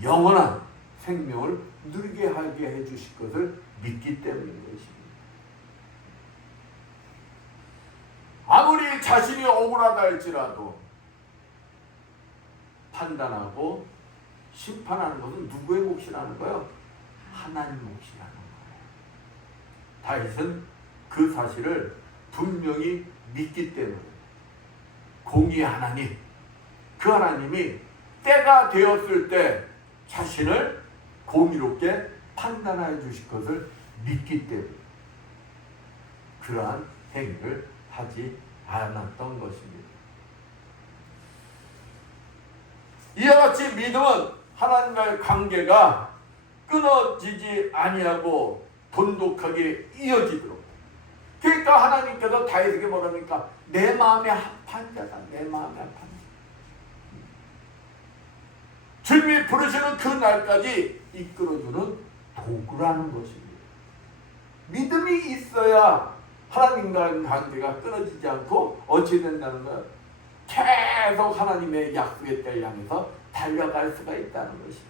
영원한 생명을 누리게 하게 해주실 것을 믿기 때문인 것입니다. 아무리 자신이 억울하다 할지라도 판단하고 심판하는 것은 누구의 몫이라는 거예요? 하나님 몫이라는 거예요. 다윗은 그 사실을 분명히 믿기 때문에 공의의 하나님, 그 하나님이 때가 되었을 때 자신을 공의롭게 판단하여 주실 것을 믿기 때문에 그러한 행위를 하지 않았던 것입니다. 이와 같이 믿음은 하나님과의 관계가 끊어지지 아니하고 돈독하게 이어지도록, 그러니까 하나님께서 다윗에게 뭐랍니까? 내 마음에 합한 자다. 내 마음에 합한 자. 주님이 부르시는 그 날까지 이끌어주는 도구라는 것입니다. 믿음이 있어야 하나님과의 관계가 끊어지지 않고 어찌 된다는 거예요? 계속 하나님의 약속의 때를 향해서 달려갈 수가 있다는 것입니다.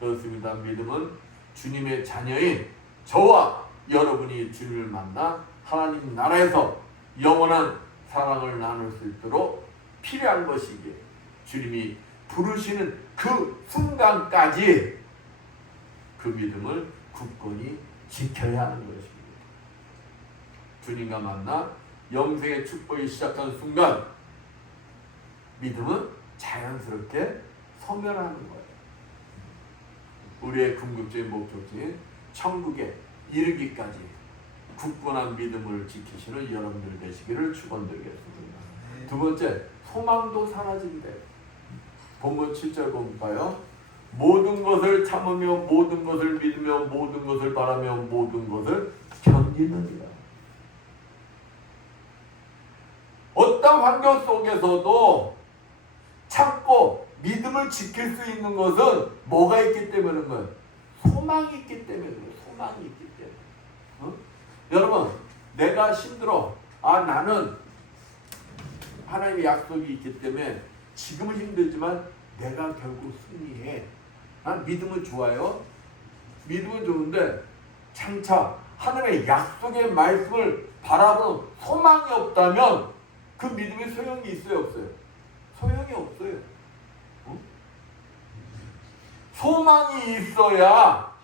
그렇습니다. 믿음은 주님의 자녀인 저와 여러분이 주님을 만나 하나님 나라에서 영원한 사랑을 나눌 수 있도록 필요한 것이기에 주님이 부르시는 그 순간까지 그 믿음을 굳건히 지켜야 하는 것입니다. 주님과 만나 영생의 축복이 시작한 순간 믿음은 자연스럽게 소멸하는 거예요. 우리의 궁극적인 목적지인 천국에 이르기까지 굳건한 믿음을 지키시는 여러분들 되시기를 축원드리겠습니다. 두 번째, 소망도 사라진대. 본문 7절 볼까요? 모든 것을 참으며 모든 것을 믿으며 모든 것을 바라며 모든 것을 견디느니라. 어떤 환경 속에서도 참고 믿음을 지킬 수 있는 것은 뭐가 있기 때문인 거예요? 소망이 있기 때문이에요. 소망이 있기 때문에. 여러분, 내가 힘들어. 나는 하나님의 약속이 있기 때문에 지금은 힘들지만 내가 결국 승리해. 믿음은 좋아요. 믿음은 좋은데 장차 하나님의 약속의 말씀을 바라보는 소망이 없다면 그 믿음의 소용이 있어요, 없어요? 소용이 없어요. 소망이 있어야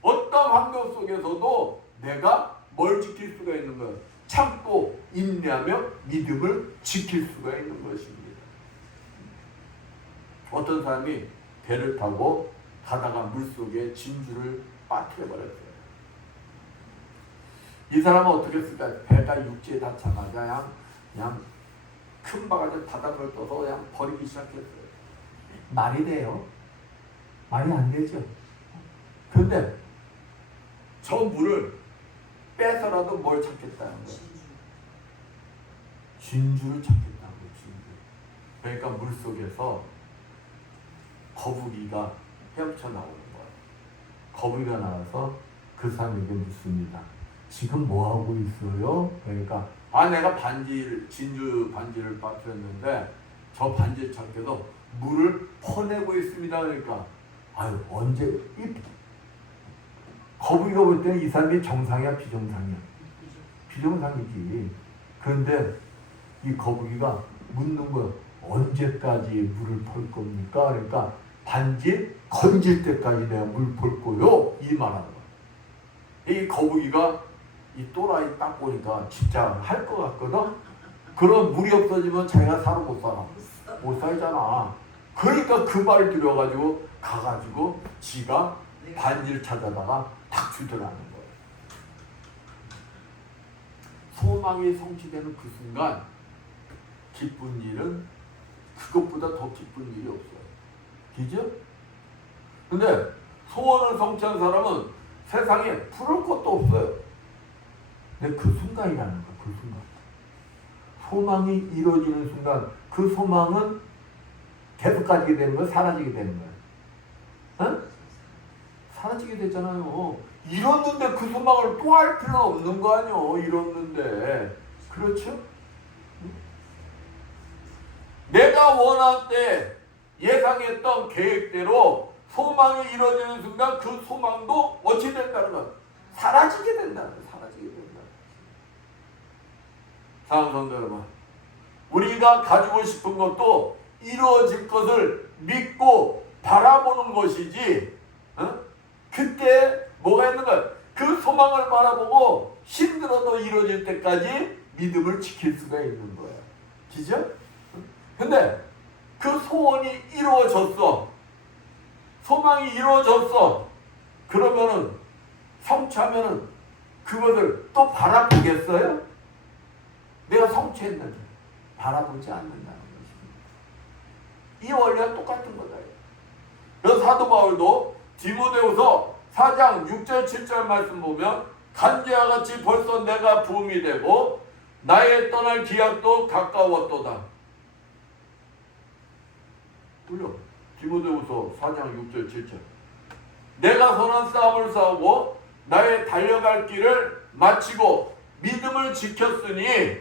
어떤 환경 속에서도 내가 뭘 지킬 수가 있는 거예요? 참고 인내하며 믿음을 지킬 수가 있는 것입니다. 어떤 사람이 배를 타고 가다가 물속에 진주를 빠뜨려버렸어요. 이 사람은 어떻게 했을까? 배가 육지에 닿자마자 그냥 큰 바가지 바닥을 떠서 그냥 버리기 시작했어요. 말이 돼요? 말이 안 되죠. 그런데 저 물을 빼서라도 뭘 찾겠다는 거예요? 진주를 찾겠다는 거예요. 진주. 그러니까 물속에서 거북이가 헤엄쳐 나오는 거예요. 거북이가 나와서 그 사람에게 묻습니다. 지금 뭐 하고 있어요? 그러니까 내가 진주 반지를 빠뜨렸는데 저 반지를 찾기 위해서 물을 퍼내고 있습니다. 그러니까 언제 거북이가 볼 때는 이 사람이 정상이야, 비정상이야? 비정상이지. 그런데 이 거북이가 묻는 거야. 언제까지 물을 펄 겁니까? 그러니까 반지 건질 때까지 내가 물 펄 거요. 이 말하는 거야. 이 거북이가 이 또라이 딱 보니까 진짜 할 것 같거든? 그럼 물이 없어지면 자기가 살아 못 살아? 못 살잖아. 그러니까 그 말을 들여가지고 가가지고 지가 반지를 찾아다가 딱 주더라는 거예요. 소망이 성취되는 그 순간 기쁜 일은 그것보다 더 기쁜 일이 없어요. 그죠? 근데 소원을 성취한 사람은 세상에 부를 것도 없어요. 근데 그 순간이라는 거야. 그 순간. 소망이 이루어지는 순간 그 소망은 계속 가지게 되는 거야? 사라지게 되는 거야? 어? 사라지게 되잖아요. 이뤘는데 그 소망을 또 할 필요는 없는 거 아니요. 이뤘는데. 그렇죠? 내가 원한 때 예상했던 계획대로 소망이 이루어지는 순간 그 소망도 어찌 된다는 것? 사라지게 된다는 것. 사라지게 된다. 사랑하는 성도 여러분, 우리가 가지고 싶은 것도 이루어질 것을 믿고 바라보는 것이지, 그때 뭐가 있는가? 그 소망을 바라보고 힘들어도 이루어질 때까지 믿음을 지킬 수가 있는 거야. 그죠? 근데 그 소원이 이루어졌어. 소망이 이루어졌어. 그러면은 성취하면은 그것을 또 바라보겠어요? 내가 성취했는데 바라보지 않는다는 것입니다. 이 원리와 똑같은 거다. 그래서 사도 바울도 디모데후서 4장 6절 7절 말씀 보면 간지와 같이 벌써 내가 부음이 되고 나의 떠날 기약도 가까웠도다. 돌려. 디모데후서 4장 6절 7절. 내가 선한 싸움을 싸우고 나의 달려갈 길을 마치고 믿음을 지켰으니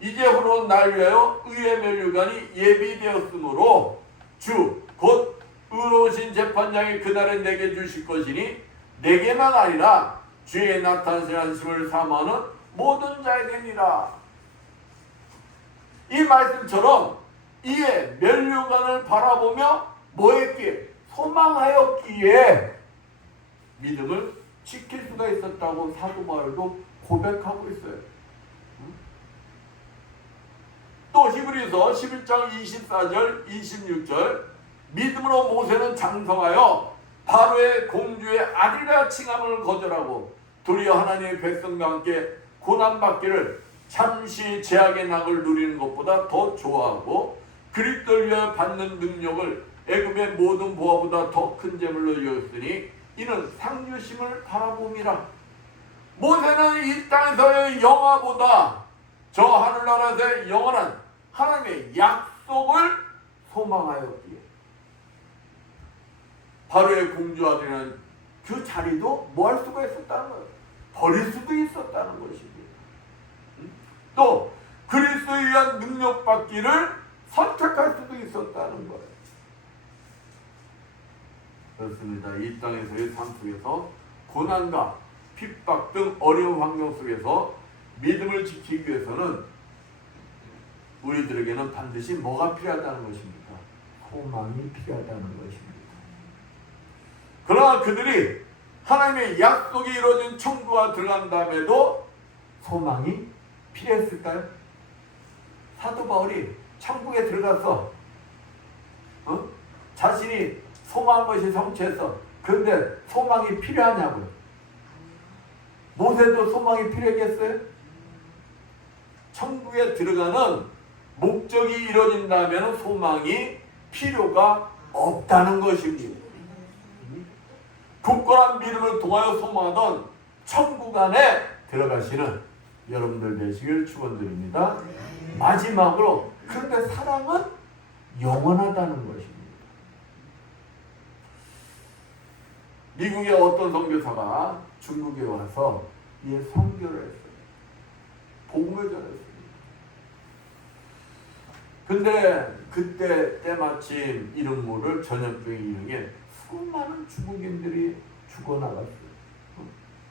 이제후로 날 위하여 의의 면류관이 예비되었으므로 주 곧 의로우신 재판장이 그날에 내게 주실 것이니 내게만 아니라 주의 나타나신 안심을 사모하는 모든 자에게니라. 이 말씀처럼 이에 면류관을 바라보며 뭐했기에? 소망하였기에 믿음을 지킬 수가 있었다고 사도 바울도 고백하고 있어요. 또 히브리서 11장 24절 26절 믿음으로 모세는 장성하여 바로의 공주의 아들이라 칭함을 거절하고 도리어 하나님의 백성과 함께 고난받기를 잠시 제약의 낙을 누리는 것보다 더 좋아하고 그리스도를 위하여 받는 능력을 애굽의 모든 보화보다 더 큰 재물로 여겼으니 이는 상주심을 바라봄이라. 모세는 이 땅에서의 영화보다 저 하늘나라에서의 영원한 하나님의 약속을 소망하였기에 바로의 공주 아들이라는 그 자리도 뭐 할 수가 있었다는 거예요. 버릴 수도 있었다는 것입니다. 또 그리스도에 의한 능력받기를 선택할 수도 있었다는 거예요. 그렇습니다. 이 땅에서의 삶 속에서 고난과 핍박 등 어려운 환경 속에서 믿음을 지키기 위해서는 우리들에게는 반드시 뭐가 필요하다는 것입니까? 소망이 필요하다는 것입니다. 그러나 그들이 하나님의 약속이 이루어진 천국에 들어간 다음에도 소망이 필요했을까요? 사도 바울이 천국에 들어가서 자신이 소망한 것이 성취했어. 그런데 소망이 필요하냐고요? 모세도 소망이 필요했겠어요? 천국에 들어가는 목적이 이루어진다면 소망이 필요가 없다는 것입니다. 굳건한 믿음을 통하여 소망하던 천국 안에 들어가시는 여러분들 되시길 축원드립니다. 마지막으로 그런데 사랑은 영원하다는 것입니다. 미국의 어떤 선교사가 중국에 와서 이 선교를 했어요. 복음을 전했습니다. 근데 그때 때마침 이런 물을 전염병이 유행해 수많은 중국인들이 죽어나갔어요.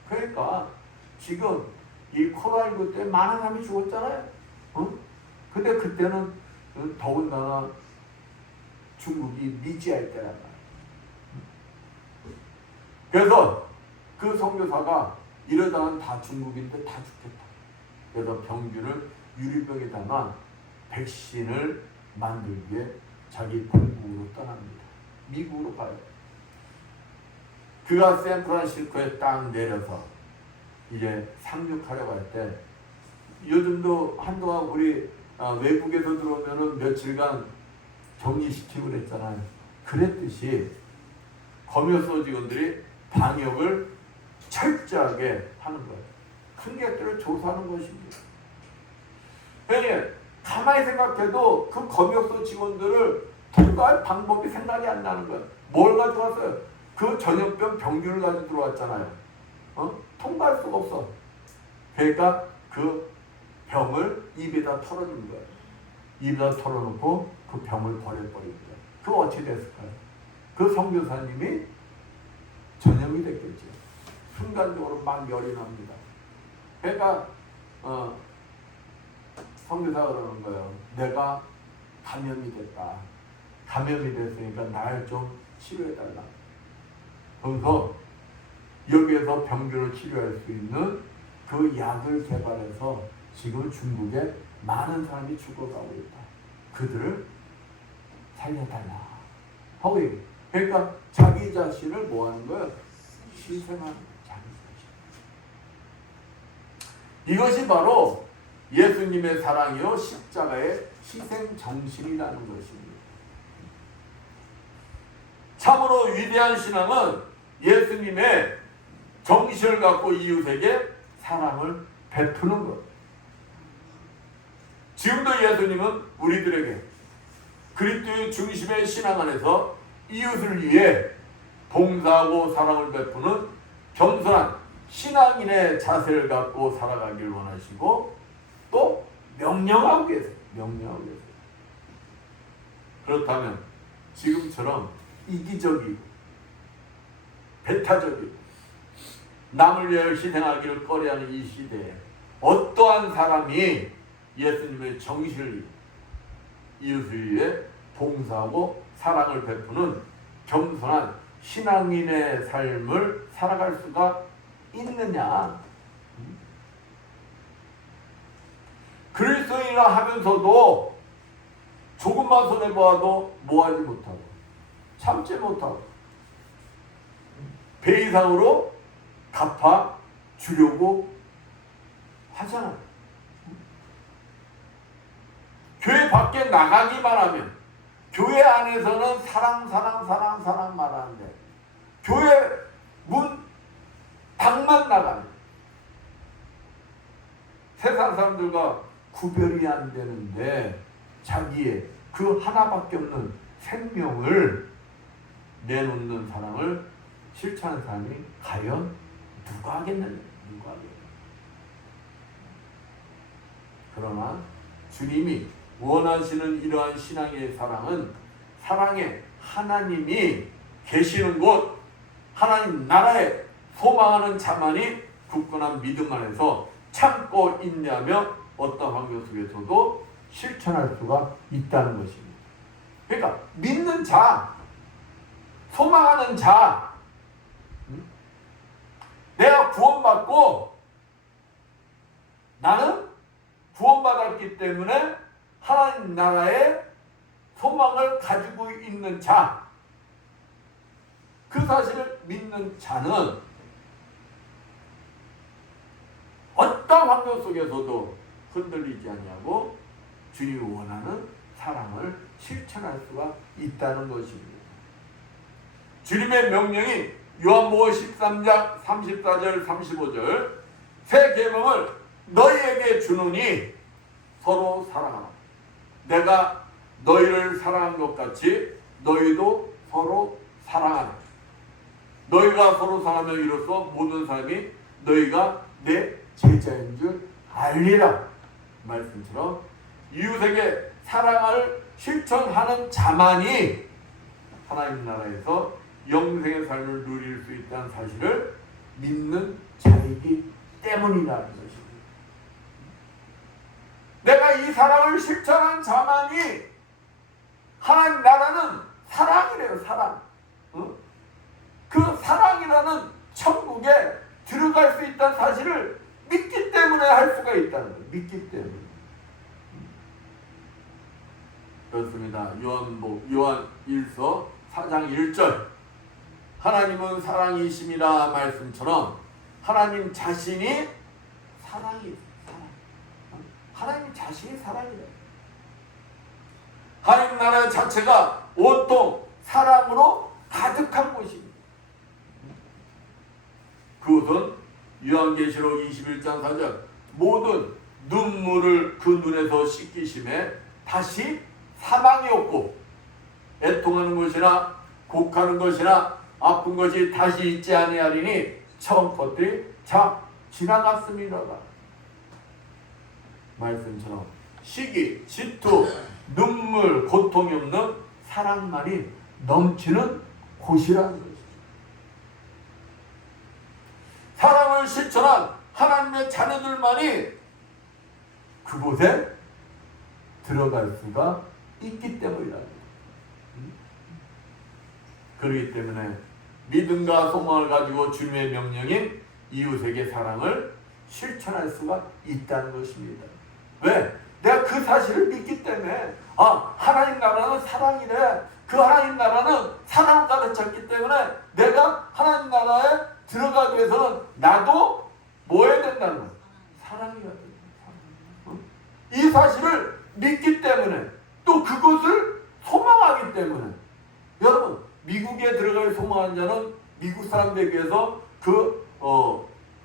그러니까 지금 이 코로나19 때 많은 사람이 죽었잖아요. 근데 그때는 더군다나 중국이 미지할 때란 말이에요. 그래서 그 선교사가 이러다간 다 중국인데 다 죽겠다. 그래서 병균을 유리병에 담아 백신을 만들기 위해 자기 본국으로 떠납니다. 미국으로 가요. 그가 샌프란시스코에 딱 내려서 이제 상륙하려고 할 때 요즘도 한동안 우리 외국에서 들어오면은 며칠간 격리시키고 그랬잖아요. 그랬듯이 검역소 직원들이 방역을 철저하게 하는 거예요. 큰 객들을 조사하는 것입니다. 그러니 가만히 생각해도 그 검역소 직원들을 통과할 방법이 생각이 안 나는 거예요. 뭘 가져왔어요? 그 전염병 병균을 가지고 들어왔잖아요. 통과할 수가 없어. 그러니까 그 병을 입에다 털어준 거예요. 입에다 털어놓고 그 그 병을 버려버렸죠. 그 어찌 됐을까요? 그 선교사님이 전염이 됐겠죠. 순간적으로 막 열이 납니다. 그러니까 선교사가 그러는 거예요. 내가 감염이 됐다. 감염이 됐으니까 날 좀 치료해달라. 그래서 여기에서 병균을 치료할 수 있는 그 약을 개발해서 지금 중국에 많은 사람이 죽어가고 있다. 그들을 살려달라 하고 얘기해. 그러니까 자기 자신을 뭐 하는 거예요? 희생하는 자기 자신. 이것이 바로 예수님의 사랑이요 십자가의 희생 정신이라는 것입니다. 참으로 위대한 신앙은 예수님의 정신을 갖고 이웃에게 사랑을 베푸는 것. 지금도 예수님은 우리들에게 그리스도의 중심의 신앙 안에서 이웃을 위해 봉사하고 사랑을 베푸는 겸손한 신앙인의 자세를 갖고 살아가길 원하시고 또 명령하고 계세요. 명령하고 계세요. 그렇다면 지금처럼 이기적이고 배타적이고 남을 위해 희생하기를 꺼려하는 이 시대에 어떠한 사람이 예수님의 정신을 이웃을 위해 봉사하고 사랑을 베푸는 겸손한 신앙인의 삶을 살아갈 수가 있느냐? 그리스도인이라 하면서도 조금만 손해보아도 뭐하지 못하고 참지 못하고 배 이상으로 갚아주려고 하잖아요. 교회 밖에 나가기만 하면 교회 안에서는 사랑 말하는데 교회 문 밖만 나가면 세상 사람들과 구별이 안 되는데 자기의 그 하나밖에 없는 생명을 내놓는 사랑을 실천하는 사람이 과연 누가 하겠느냐? 누가 하겠느냐? 그러나 주님이 원하시는 이러한 신앙의 사랑은 사랑의 하나님이 계시는 곳, 하나님 나라에 소망하는 자만이 굳건한 믿음 안에서 참고 인내하며 어떤 환경 속에서도 실천할 수가 있다는 것입니다. 그러니까 믿는 자, 소망하는 자, 내가 구원받고 나는 구원받았기 때문에 하나님 나라의 소망을 가지고 있는 자, 그 사실을 믿는 자는 어떤 환경 속에서도 흔들리지 아니하고 주님이 원하는 사랑을 실천할 수가 있다는 것입니다. 주님의 명령이 요한복음 13장 34절 35절 새 계명을 너희에게 주노니 서로 사랑하라. 내가 너희를 사랑한 것 같이 너희도 서로 사랑하라. 너희가 서로 사랑하면 이로써 모든 사람이 너희가 내 제자인 줄 알리라. 말씀처럼 이웃에게 사랑을 실천하는 자만이 하나님 나라에서 영생의 삶을 누릴 수 있다는 사실을 믿는 자이기 때문이라는 것입니다. 내가 이 사랑을 실천한 자만이 하나님 나라는 사랑이래요. 사랑. 그 사랑이라는 천국에 들어갈 수 있다는 사실을 믿기 때문에 할 수가 있다는 거예요. 믿기 때문에. 그렇습니다. 요한 1서 4장 1절 하나님은 사랑이심이라 말씀처럼 하나님 자신이 사랑이에요. 사랑. 하나님 자신이 사랑이래요. 하나님 나라 자체가 온통 사랑으로 가득한 곳입니다. 그것은 요한계시록 21장 4절 모든 눈물을 그 눈에서 씻기심에 다시 사망이 없고 애통하는 것이나 곡하는 것이나 아픈 것이 다시 있지 아니하리니 처음 것들이 자 지나갔습니다가 말씀처럼 시기, 질투, 눈물, 고통이 없는 사랑만이 넘치는 곳이라는 것이죠. 사랑을 실천한 하나님의 자녀들만이 그곳에 들어갈 수가 있기 때문이라는 거예요. 그렇기 때문에 믿음과 소망을 가지고 주님의 명령인 이웃에게 사랑을 실천할 수가 있다는 것입니다. 왜? 내가 그 사실을 믿기 때문에 하나님 나라는 사랑이래. 그 하나님 나라는 사랑을 가르쳤기 때문에 내가 하나님 나라에 들어가기 위해서는 나도 뭐 해야 된다는 거야? 사랑해야 된다. 이 사실을 믿기 때문에 또 그것을 소망하기 때문에 여러분 미국에 들어갈 소망한 자는 미국 사람들에 비해서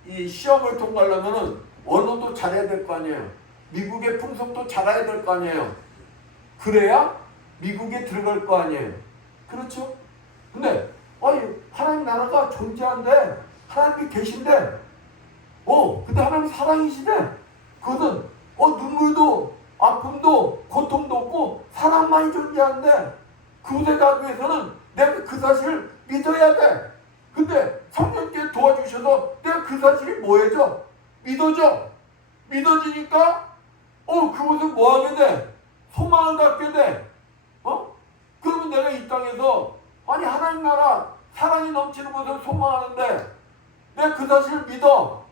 이 시험을 통과하려면은 언어도 잘해야 될 거 아니에요. 미국의 풍속도 잘해야 될 거 아니에요. 그래야 미국에 들어갈 거 아니에요. 그렇죠? 근데 하나님 나라가 존재한데 하나님이 계신데 근데 하나님 사랑이시대. 그거는 눈물도 아픔도 고통도 없고 사랑만이 존재하는데 그곳에 가기 위해서는 내가 그 사실을 믿어야 돼. 근데 성령께 도와주셔서 내가 그 사실이 뭐 해줘? 믿어져. 믿어지니까 그곳은 뭐 하게 돼? 소망을 갖게 돼. 그러면 내가 이 땅에서 하나님 나라 사랑이 넘치는 것을 소망하는데 내가 그 사실을 믿어.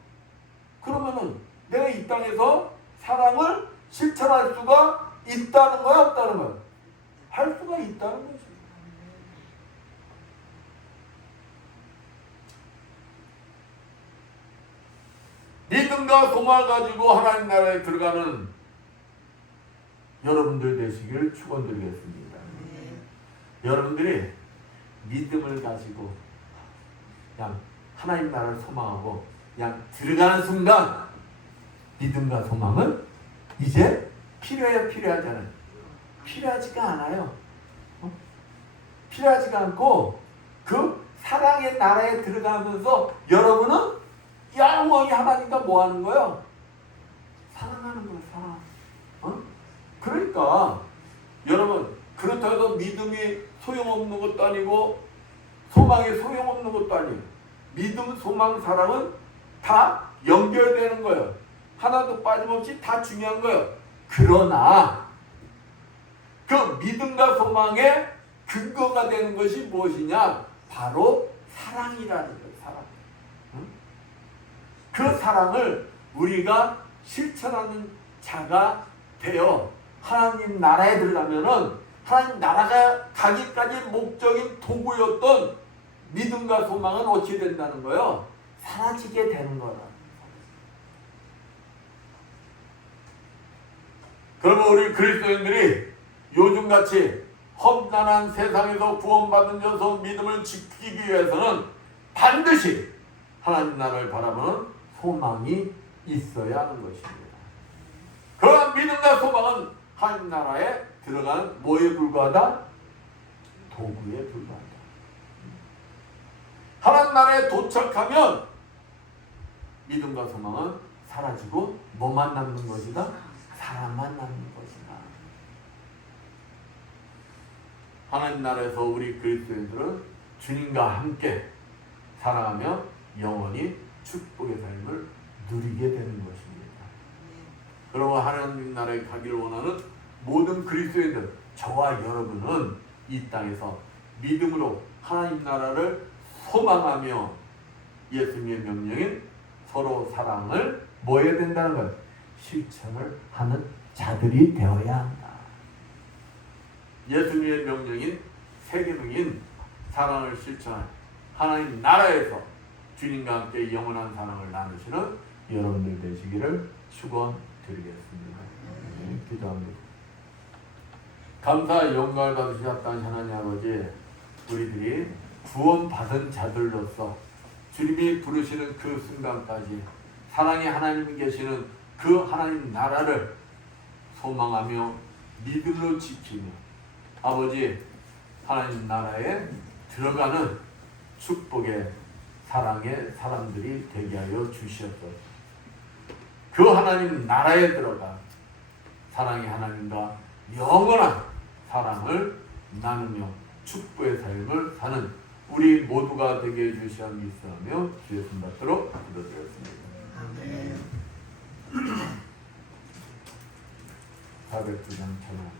그러면은 내가 이 땅에서 사랑을 실천할 수가 있다는 거야, 없다는 거야? 할 수가 있다는 거지. 믿음과 소망을 가지고 하나님 나라에 들어가는 여러분들 되시기를 축원드리겠습니다. 여러분들이 믿음을 가지고 그냥 하나님 나라를 소망하고 그냥 들어가는 순간 믿음과 소망은 이제 필요하잖아요. 필요하지가 않아요. 필요하지가 않고 그 사랑의 나라에 들어가면서 여러분은 영원히 하나님과 뭐 하는 거예요? 사랑하는 거예요, 사랑. 그러니까 여러분 그렇다고 해서 믿음이 소용없는 것도 아니고 소망이 소용없는 것도 아니에요. 믿음, 소망, 사랑은 다 연결되는 거예요. 하나도 빠짐없이 다 중요한 거예요. 그러나 그 믿음과 소망의 근거가 되는 것이 무엇이냐? 바로 사랑이라는 거예요. 사랑. 그 사랑을 우리가 실천하는 자가 되어 하나님 나라에 들어가면은 하나님 나라가 가기까지 목적인 도구였던 믿음과 소망은 어떻게 된다는 거예요? 사라지게 되는 거라. 그러면 우리 그리스도인들이 요즘같이 험난한 세상에서 구원받은 자서 믿음을 지키기 위해서는 반드시 하나님 나라를 바라보는 소망이 있어야 하는 것입니다. 그러한 믿음과 소망은 하나님 나라에 들어가는 뭐에 불과하다? 도구에 불과하다. 하나님 나라에 도착하면 믿음과 소망은 사라지고 뭐만 남는 것이다? 사랑만 남는 것이다. 하나님 나라에서 우리 그리스도인들은 주님과 함께 살아가며 영원히 축복의 삶을 누리게 되는 것입니다. 그러고 하나님 나라에 가기를 원하는 모든 그리스도인들, 저와 여러분은 이 땅에서 믿음으로 하나님 나라를 소망하며 예수님의 명령인 서로 사랑을 뭐 해야 된다는 것, 실천을 하는 자들이 되어야 한다. 예수님의 명령인 세계명인 사랑을 실천한 하나님 나라에서 주님과 함께 영원한 사랑을 나누시는 여러분들 되시기를 축원드리겠습니다. 네, 기도합니다. 감사 영광을 받으셨던 하나님 아버지, 우리들이 구원받은 자들로서 주님이 부르시는 그 순간까지 사랑의 하나님이 계시는 그 하나님 나라를 소망하며 믿음으로 지키며 아버지 하나님 나라에 들어가는 축복의 사랑의 사람들이 되게 하여 주시옵소서. 그 하나님 나라에 들어가 사랑의 하나님과 영원한 사랑을 나누며 축복의 삶을 사는 우리 모두가 되게 해주시오 믿사하며 주의 손 받도록 기도드렸습니다. 아멘. 409장 찬양합니다.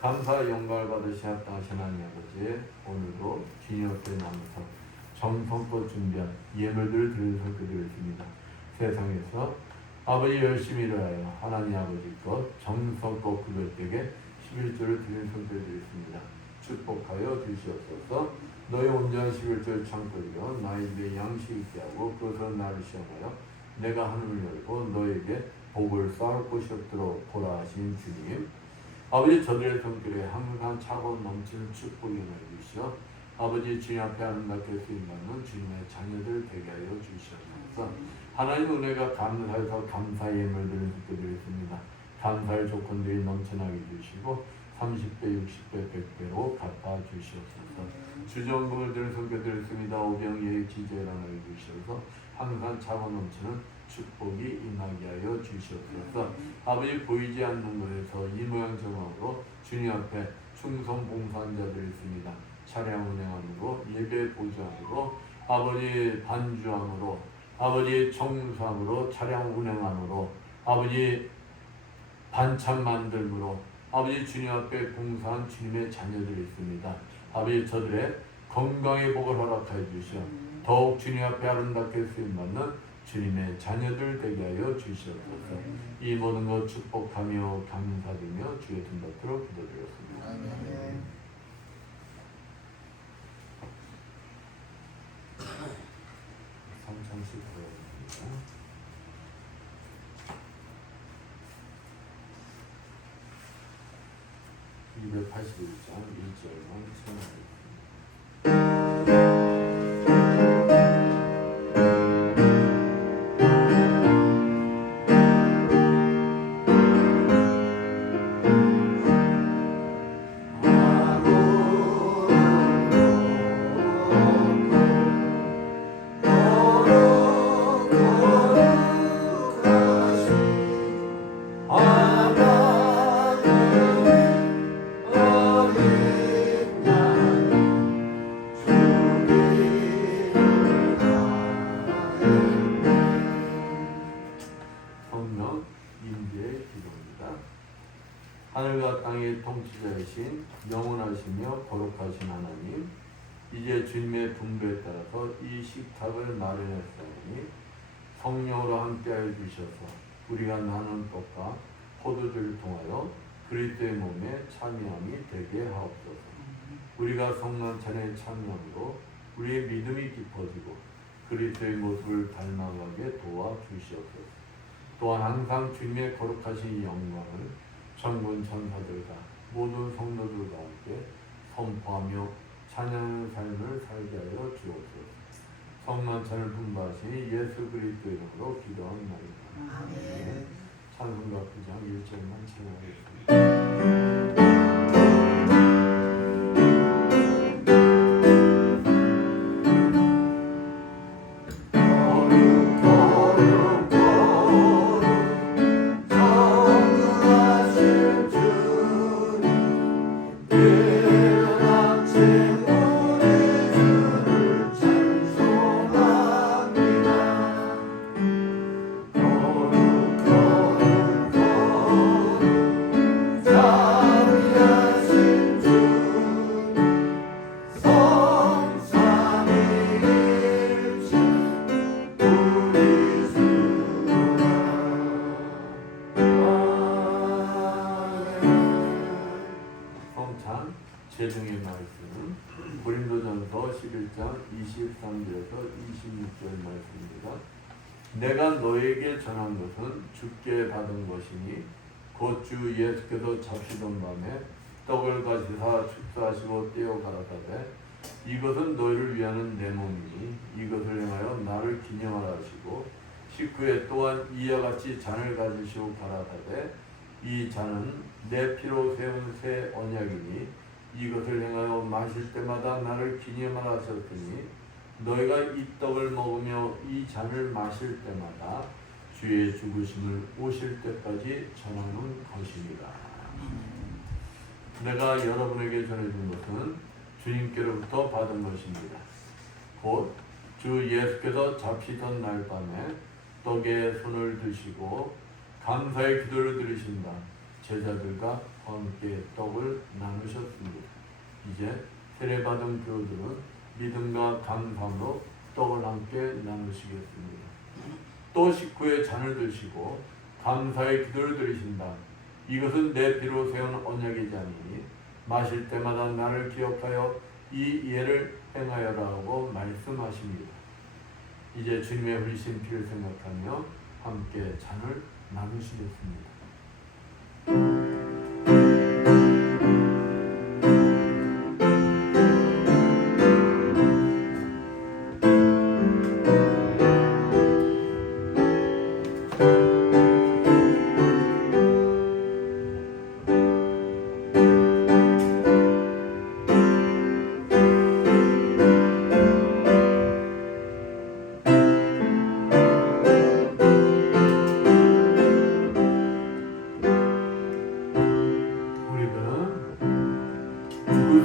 감사 영광을 받으시옵다 하신 하나님 아버지, 오늘도 주님 앞에 나와서 정성껏 준비한 예물들을 드리는 성도들이었습니다. 세상에서 아버지 열심히 일하여 하나님 아버지 것 정성껏 그것에게 11조를 드리는 성도들이었습니다. 축복하여 주시옵소서. 너의 온전한 11조를 창고리여 나의 입에 양식 있게 하고 그것으로 나를 시험하여 내가 하늘을 열고 너에게 복을 쌓을 곳이 없도록 보라 하신 주님, 아버지 저들의 손길에 항상 차고 넘치는 축복이 내주시어 아버지 주님 앞에 아름답게 쓰임받는 주님의 자녀들 되게 하여 주시옵소서. 하나님 은혜가 감사해서 감사의 예물들을 드리겠습니다. 감사의 조건들이 넘쳐나게 주시고 30배, 60배, 100배로 갚아 주시옵소서. 주정금을 드는 성교드렸습니다. 오병이의 지제를 하나 주시옵소서. 항상 차고 넘치는 축복이 임하게 하여 주시옵소서. 아버지 보이지 않는 곳에서 이 모양 저모양으로 주님 앞에 충성 봉사한 자들이 있습니다. 차량 운행함으로 예배 보좌함으로 아버지 반주함으로 아버지 청수함으로 차량 운행함으로 아버지 반찬 만들므로 아버지 주님 앞에 봉사한 주님의 자녀들이 있습니다. 아버지 저들의 건강의 복을 허락하여 주시어 더욱 주님 앞에 아름답게 쓰임받는 주님의 자녀들 되게 하여 주시옵소서. 이 모든 것 축복하며 감사드리며 주의 등 받도록 기도드렸습니다. 아멘. 삼천씩 보여드립니다. (281장) 1절만 찬양하겠습니다. 하늘과 땅의 통치자이신 영원하시며 거룩하신 하나님, 이제 주님의 분부에 따라서 이 식탁을 마련했사오니 성령으로 함께하여 주셔서 우리가 나눈 떡과 포도주를 통하여 그리스도의 몸에 참여함이 되게 하옵소서. 우리가 성만찬에 참여함으로 우리의 믿음이 깊어지고 그리스도의 모습을 닮아가게 도와주시옵소서. 또한 항상 주님의 거룩하신 영광을 천군 천사들과 모든 성도들과 함께 선포하며 찬양하는 삶을 살게 하여 주옵소서. 성만찬을 분부하신 예수 그리스도 이름으로 기도하옵나이다. 아멘. 찬송가 9장 1절만 찬양하겠습니다. 제중의 말씀은 고린도전서 11장 23절에서 26절 말씀입니다. 내가 너에게 전한 것은 주께 받은 것이니 곧 주 예수께서 잡히던 밤에 떡을 가지사 축사하시고 떼어 가라사대 이것은 너희를 위하는 내 몸이니 이것을 행하여 나를 기념하라 하시고 식후에 또한 이와 같이 잔을 가지시고 가라사대 이 잔은 내 피로 세운 새 언약이니 이것을 행하여 마실 때마다 나를 기념하라 하셨더니 너희가 이 떡을 먹으며 이 잔을 마실 때마다 주의 죽으심을 오실 때까지 전하는 것입니다. 내가 여러분에게 전해준 것은 주님께로부터 받은 것입니다. 곧 주 예수께서 잡히던 날 밤에 떡에 손을 드시고 감사의 기도를 드리신다. 제자들과 함께 떡을 나누셨습니다. 이제 세례받은 교우들은 믿음과 감사함으로 떡을 함께 나누시겠습니다. 또 식후에 잔을 드시고 감사의 기도를 드리신다. 이것은 내 피로 세운 언약의 잔이니 마실 때마다 나를 기억하여 이 예를 행하여라고 말씀하십니다. 이제 주님의 흘리신 피를 생각하며 함께 잔을 나누시겠습니다.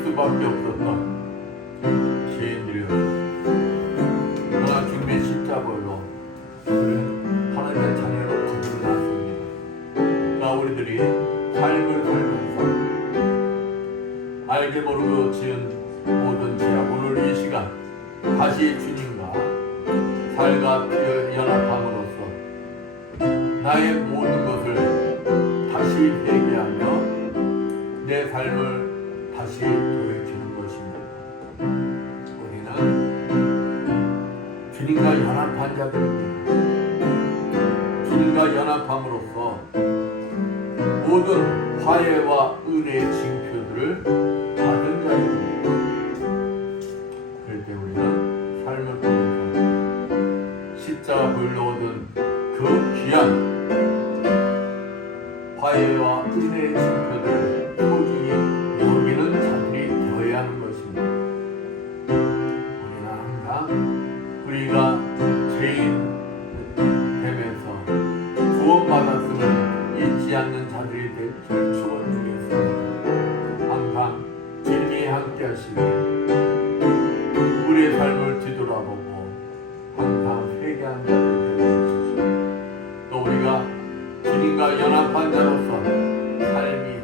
수밖에 없었던 죄인들이었습니다. 그러나 주님의 십자벌로 우리는 하나님의 자녀로 거듭났습니다. 그러나 우리들이 삶을 살면서 알게 모르고 지은 모든 죄악 오늘 이 시간 다시 주님과 살과 피의 연합함으로써 나의 모든 것을 다시 회개하며 내 삶을 다시 돌이키는 것입니다. 우리는 주님과 연합한 자들입니다. 주님과 연합함으로써 모든 화해와 은혜의 징표들을 받은 자들입니다. 그럴 때 우리는 삶을 통해서 십자가 보혈로 얻은 그 귀한 화해와 은혜의 징표들을 소중히 여기는 자들이 되어야 하는 것입니다. 우리는 항상 우리가 죄인 되면서 구원받았음을 잊지 않는 자들이 될 줄 축원드리겠습니다. 항상 주님이 함께 하시고 우리의 삶을 뒤돌아보고 항상 회개한 자들 되어 주시고, 또 우리가 주님과 연합한 자로서 삶이, 우리의 삶을 다시 회개하며 주님과 연합하여 이 모든 죄악을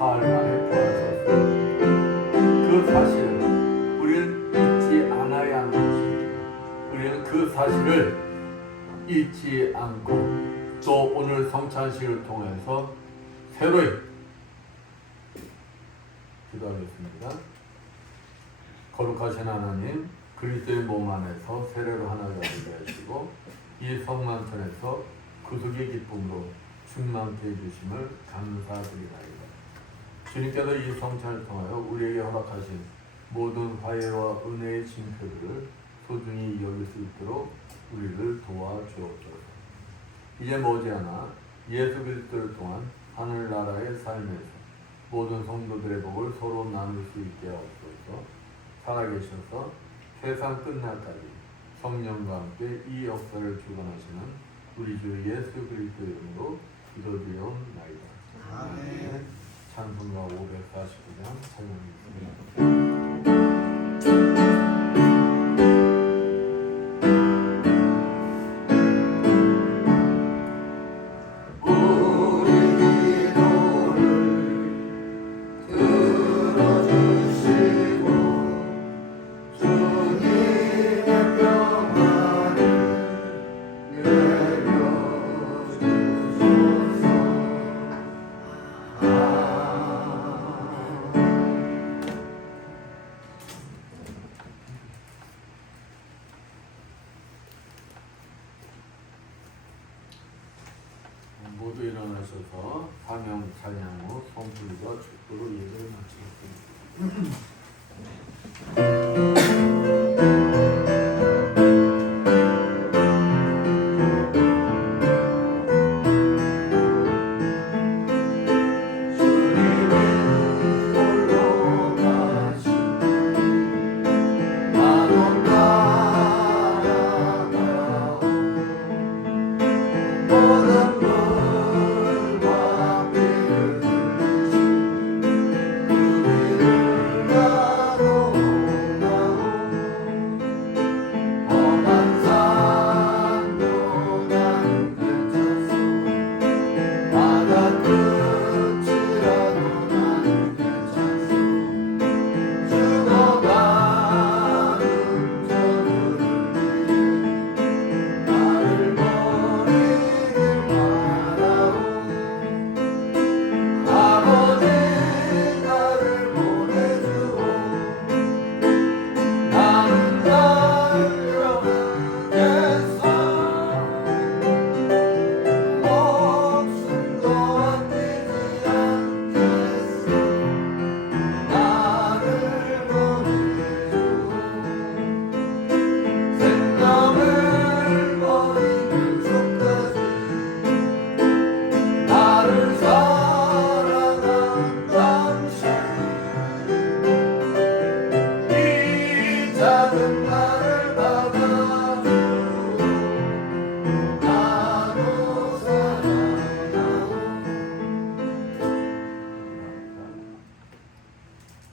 사흘 만에 부활하셨습니다. 그 사실은 우리는 잊지 않아야 하는 것입니다. 우리는 그 사실을 잊지 않고 또 오늘 성찬식을 통해서 새로이 기도하겠습니다. 거룩하신 하나님, 그리스도의 몸 안에서 세례로 하나가 되게 하시고 이 성만찬에서 구속의 기쁨으로 충만케 해주심을 감사드리나이다. 주님께서 이 성찬을 통하여 우리에게 허락하신 모든 화해와 은혜의 징표들을 소중히 여길 수 있도록 우리를 도와주옵소서. 이제 머지않아 예수 그리스도를 통한 하늘나라의 삶에서 모든 성도들의 복을 서로 나눌 수 있게 하옵소서. 살아계셔서 세상 끝날까지 성령과 함께 이 역사를 주관하시는 우리 주 예수 그리스도 이름으로 기도드리옵나이다. 아멘. 찬송가 549장 찬양하겠습니다. 모두 일어나셔서 사명 찬양 후 성불과 축도로 예배를 마치겠습니다.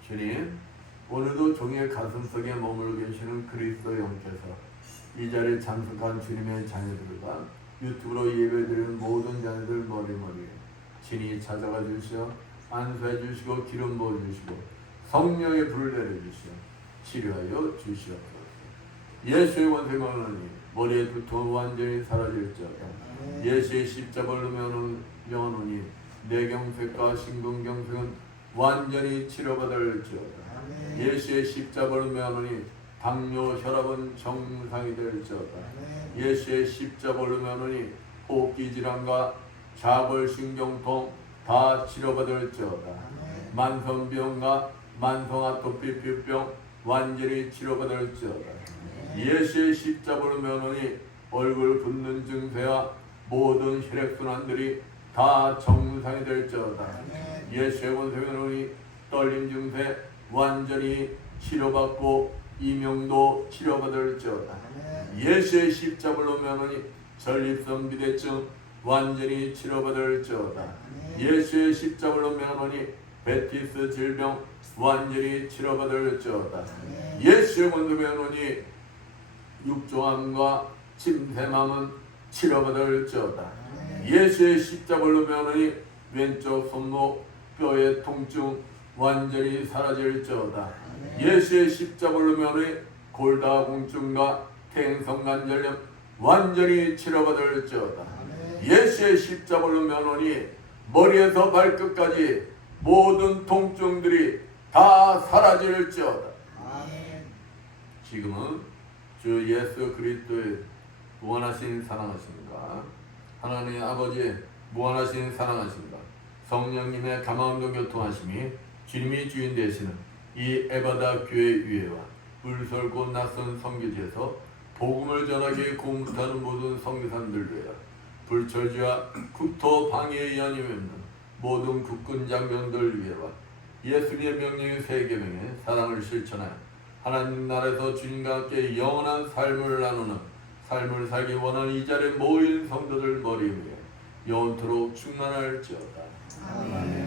주님, 오늘도 종의 가슴속에 머물고 계시는 그리스도 영께서 이 자리에 참석한 주님의 자녀들과 유튜브로 예배드리는 모든 자녀들 머리머리에 친히 찾아가 주시어 안수해 주시고 기름 부어 주시고 성령의 불을 내려주시어 치료하여 주시옵소서. 예수의 권세 만나니 머리의 두통은 완전히 사라질지어다. 예수의 십자가를 명하노니 뇌경색과 심근경색은 완전히 치료받을지어다. 예수의 십자가를 명하노니 당뇨, 혈압은 정상이 될지어다. 예수의 십자가를 명하노니 호흡기 질환과 자골신경통 다 치료받을지어다. 만성병과 만성 아토피 피부병 완전히 치료받을지어다. 예수의 십자가를 명하노니 얼굴 붓는 증세와 모든 혈액순환들이 다 정상이 될지어다. 예수의 권세로니 떨림 증세 완전히 치료받고 이명도 치료받을지어다. 예수의 십자가로 명하니 전립선 비대증 완전히 치료받을지어다. 예수의 십자가로 명하니 베티스 질병 완전히 치료받을지어다. 예수의 권세로 명하니 육조암과 침샘암은 치료받을지어다. 예수의 십자가로 명하니 왼쪽 손목 뼈의 통증 완전히 사라질지어다. 예수의 십자가로 면의 골다공증과 태행성관절염 완전히 치료받을지어다. 예수의 십자가로 면하니 머리에서 발끝까지 모든 통증들이 다 사라질지어다. 지금은 주 예수 그리스도의 무한하신 사랑하심과 하나님 아버지의 무한하신 사랑하심과 성령님의 가마음도 교통하심이 주님이 주인 되시는 이 에바다 교회 위에와 불설고 낯선 선교지에서 복음을 전하기에 공부하는 모든 선교사님들 위하여 불철주와 국토 방해의 연임이 없는 모든 국군 장병들 위해와 예수님의 명령의 세계명의 사랑을 실천하여 하나님 나라에서 주님과 함께 영원한 삶을 나누는 삶을 살기 원하는 이 자리에 모인 성도들 머리 위에 영원토록 충만할지어다. 아멘.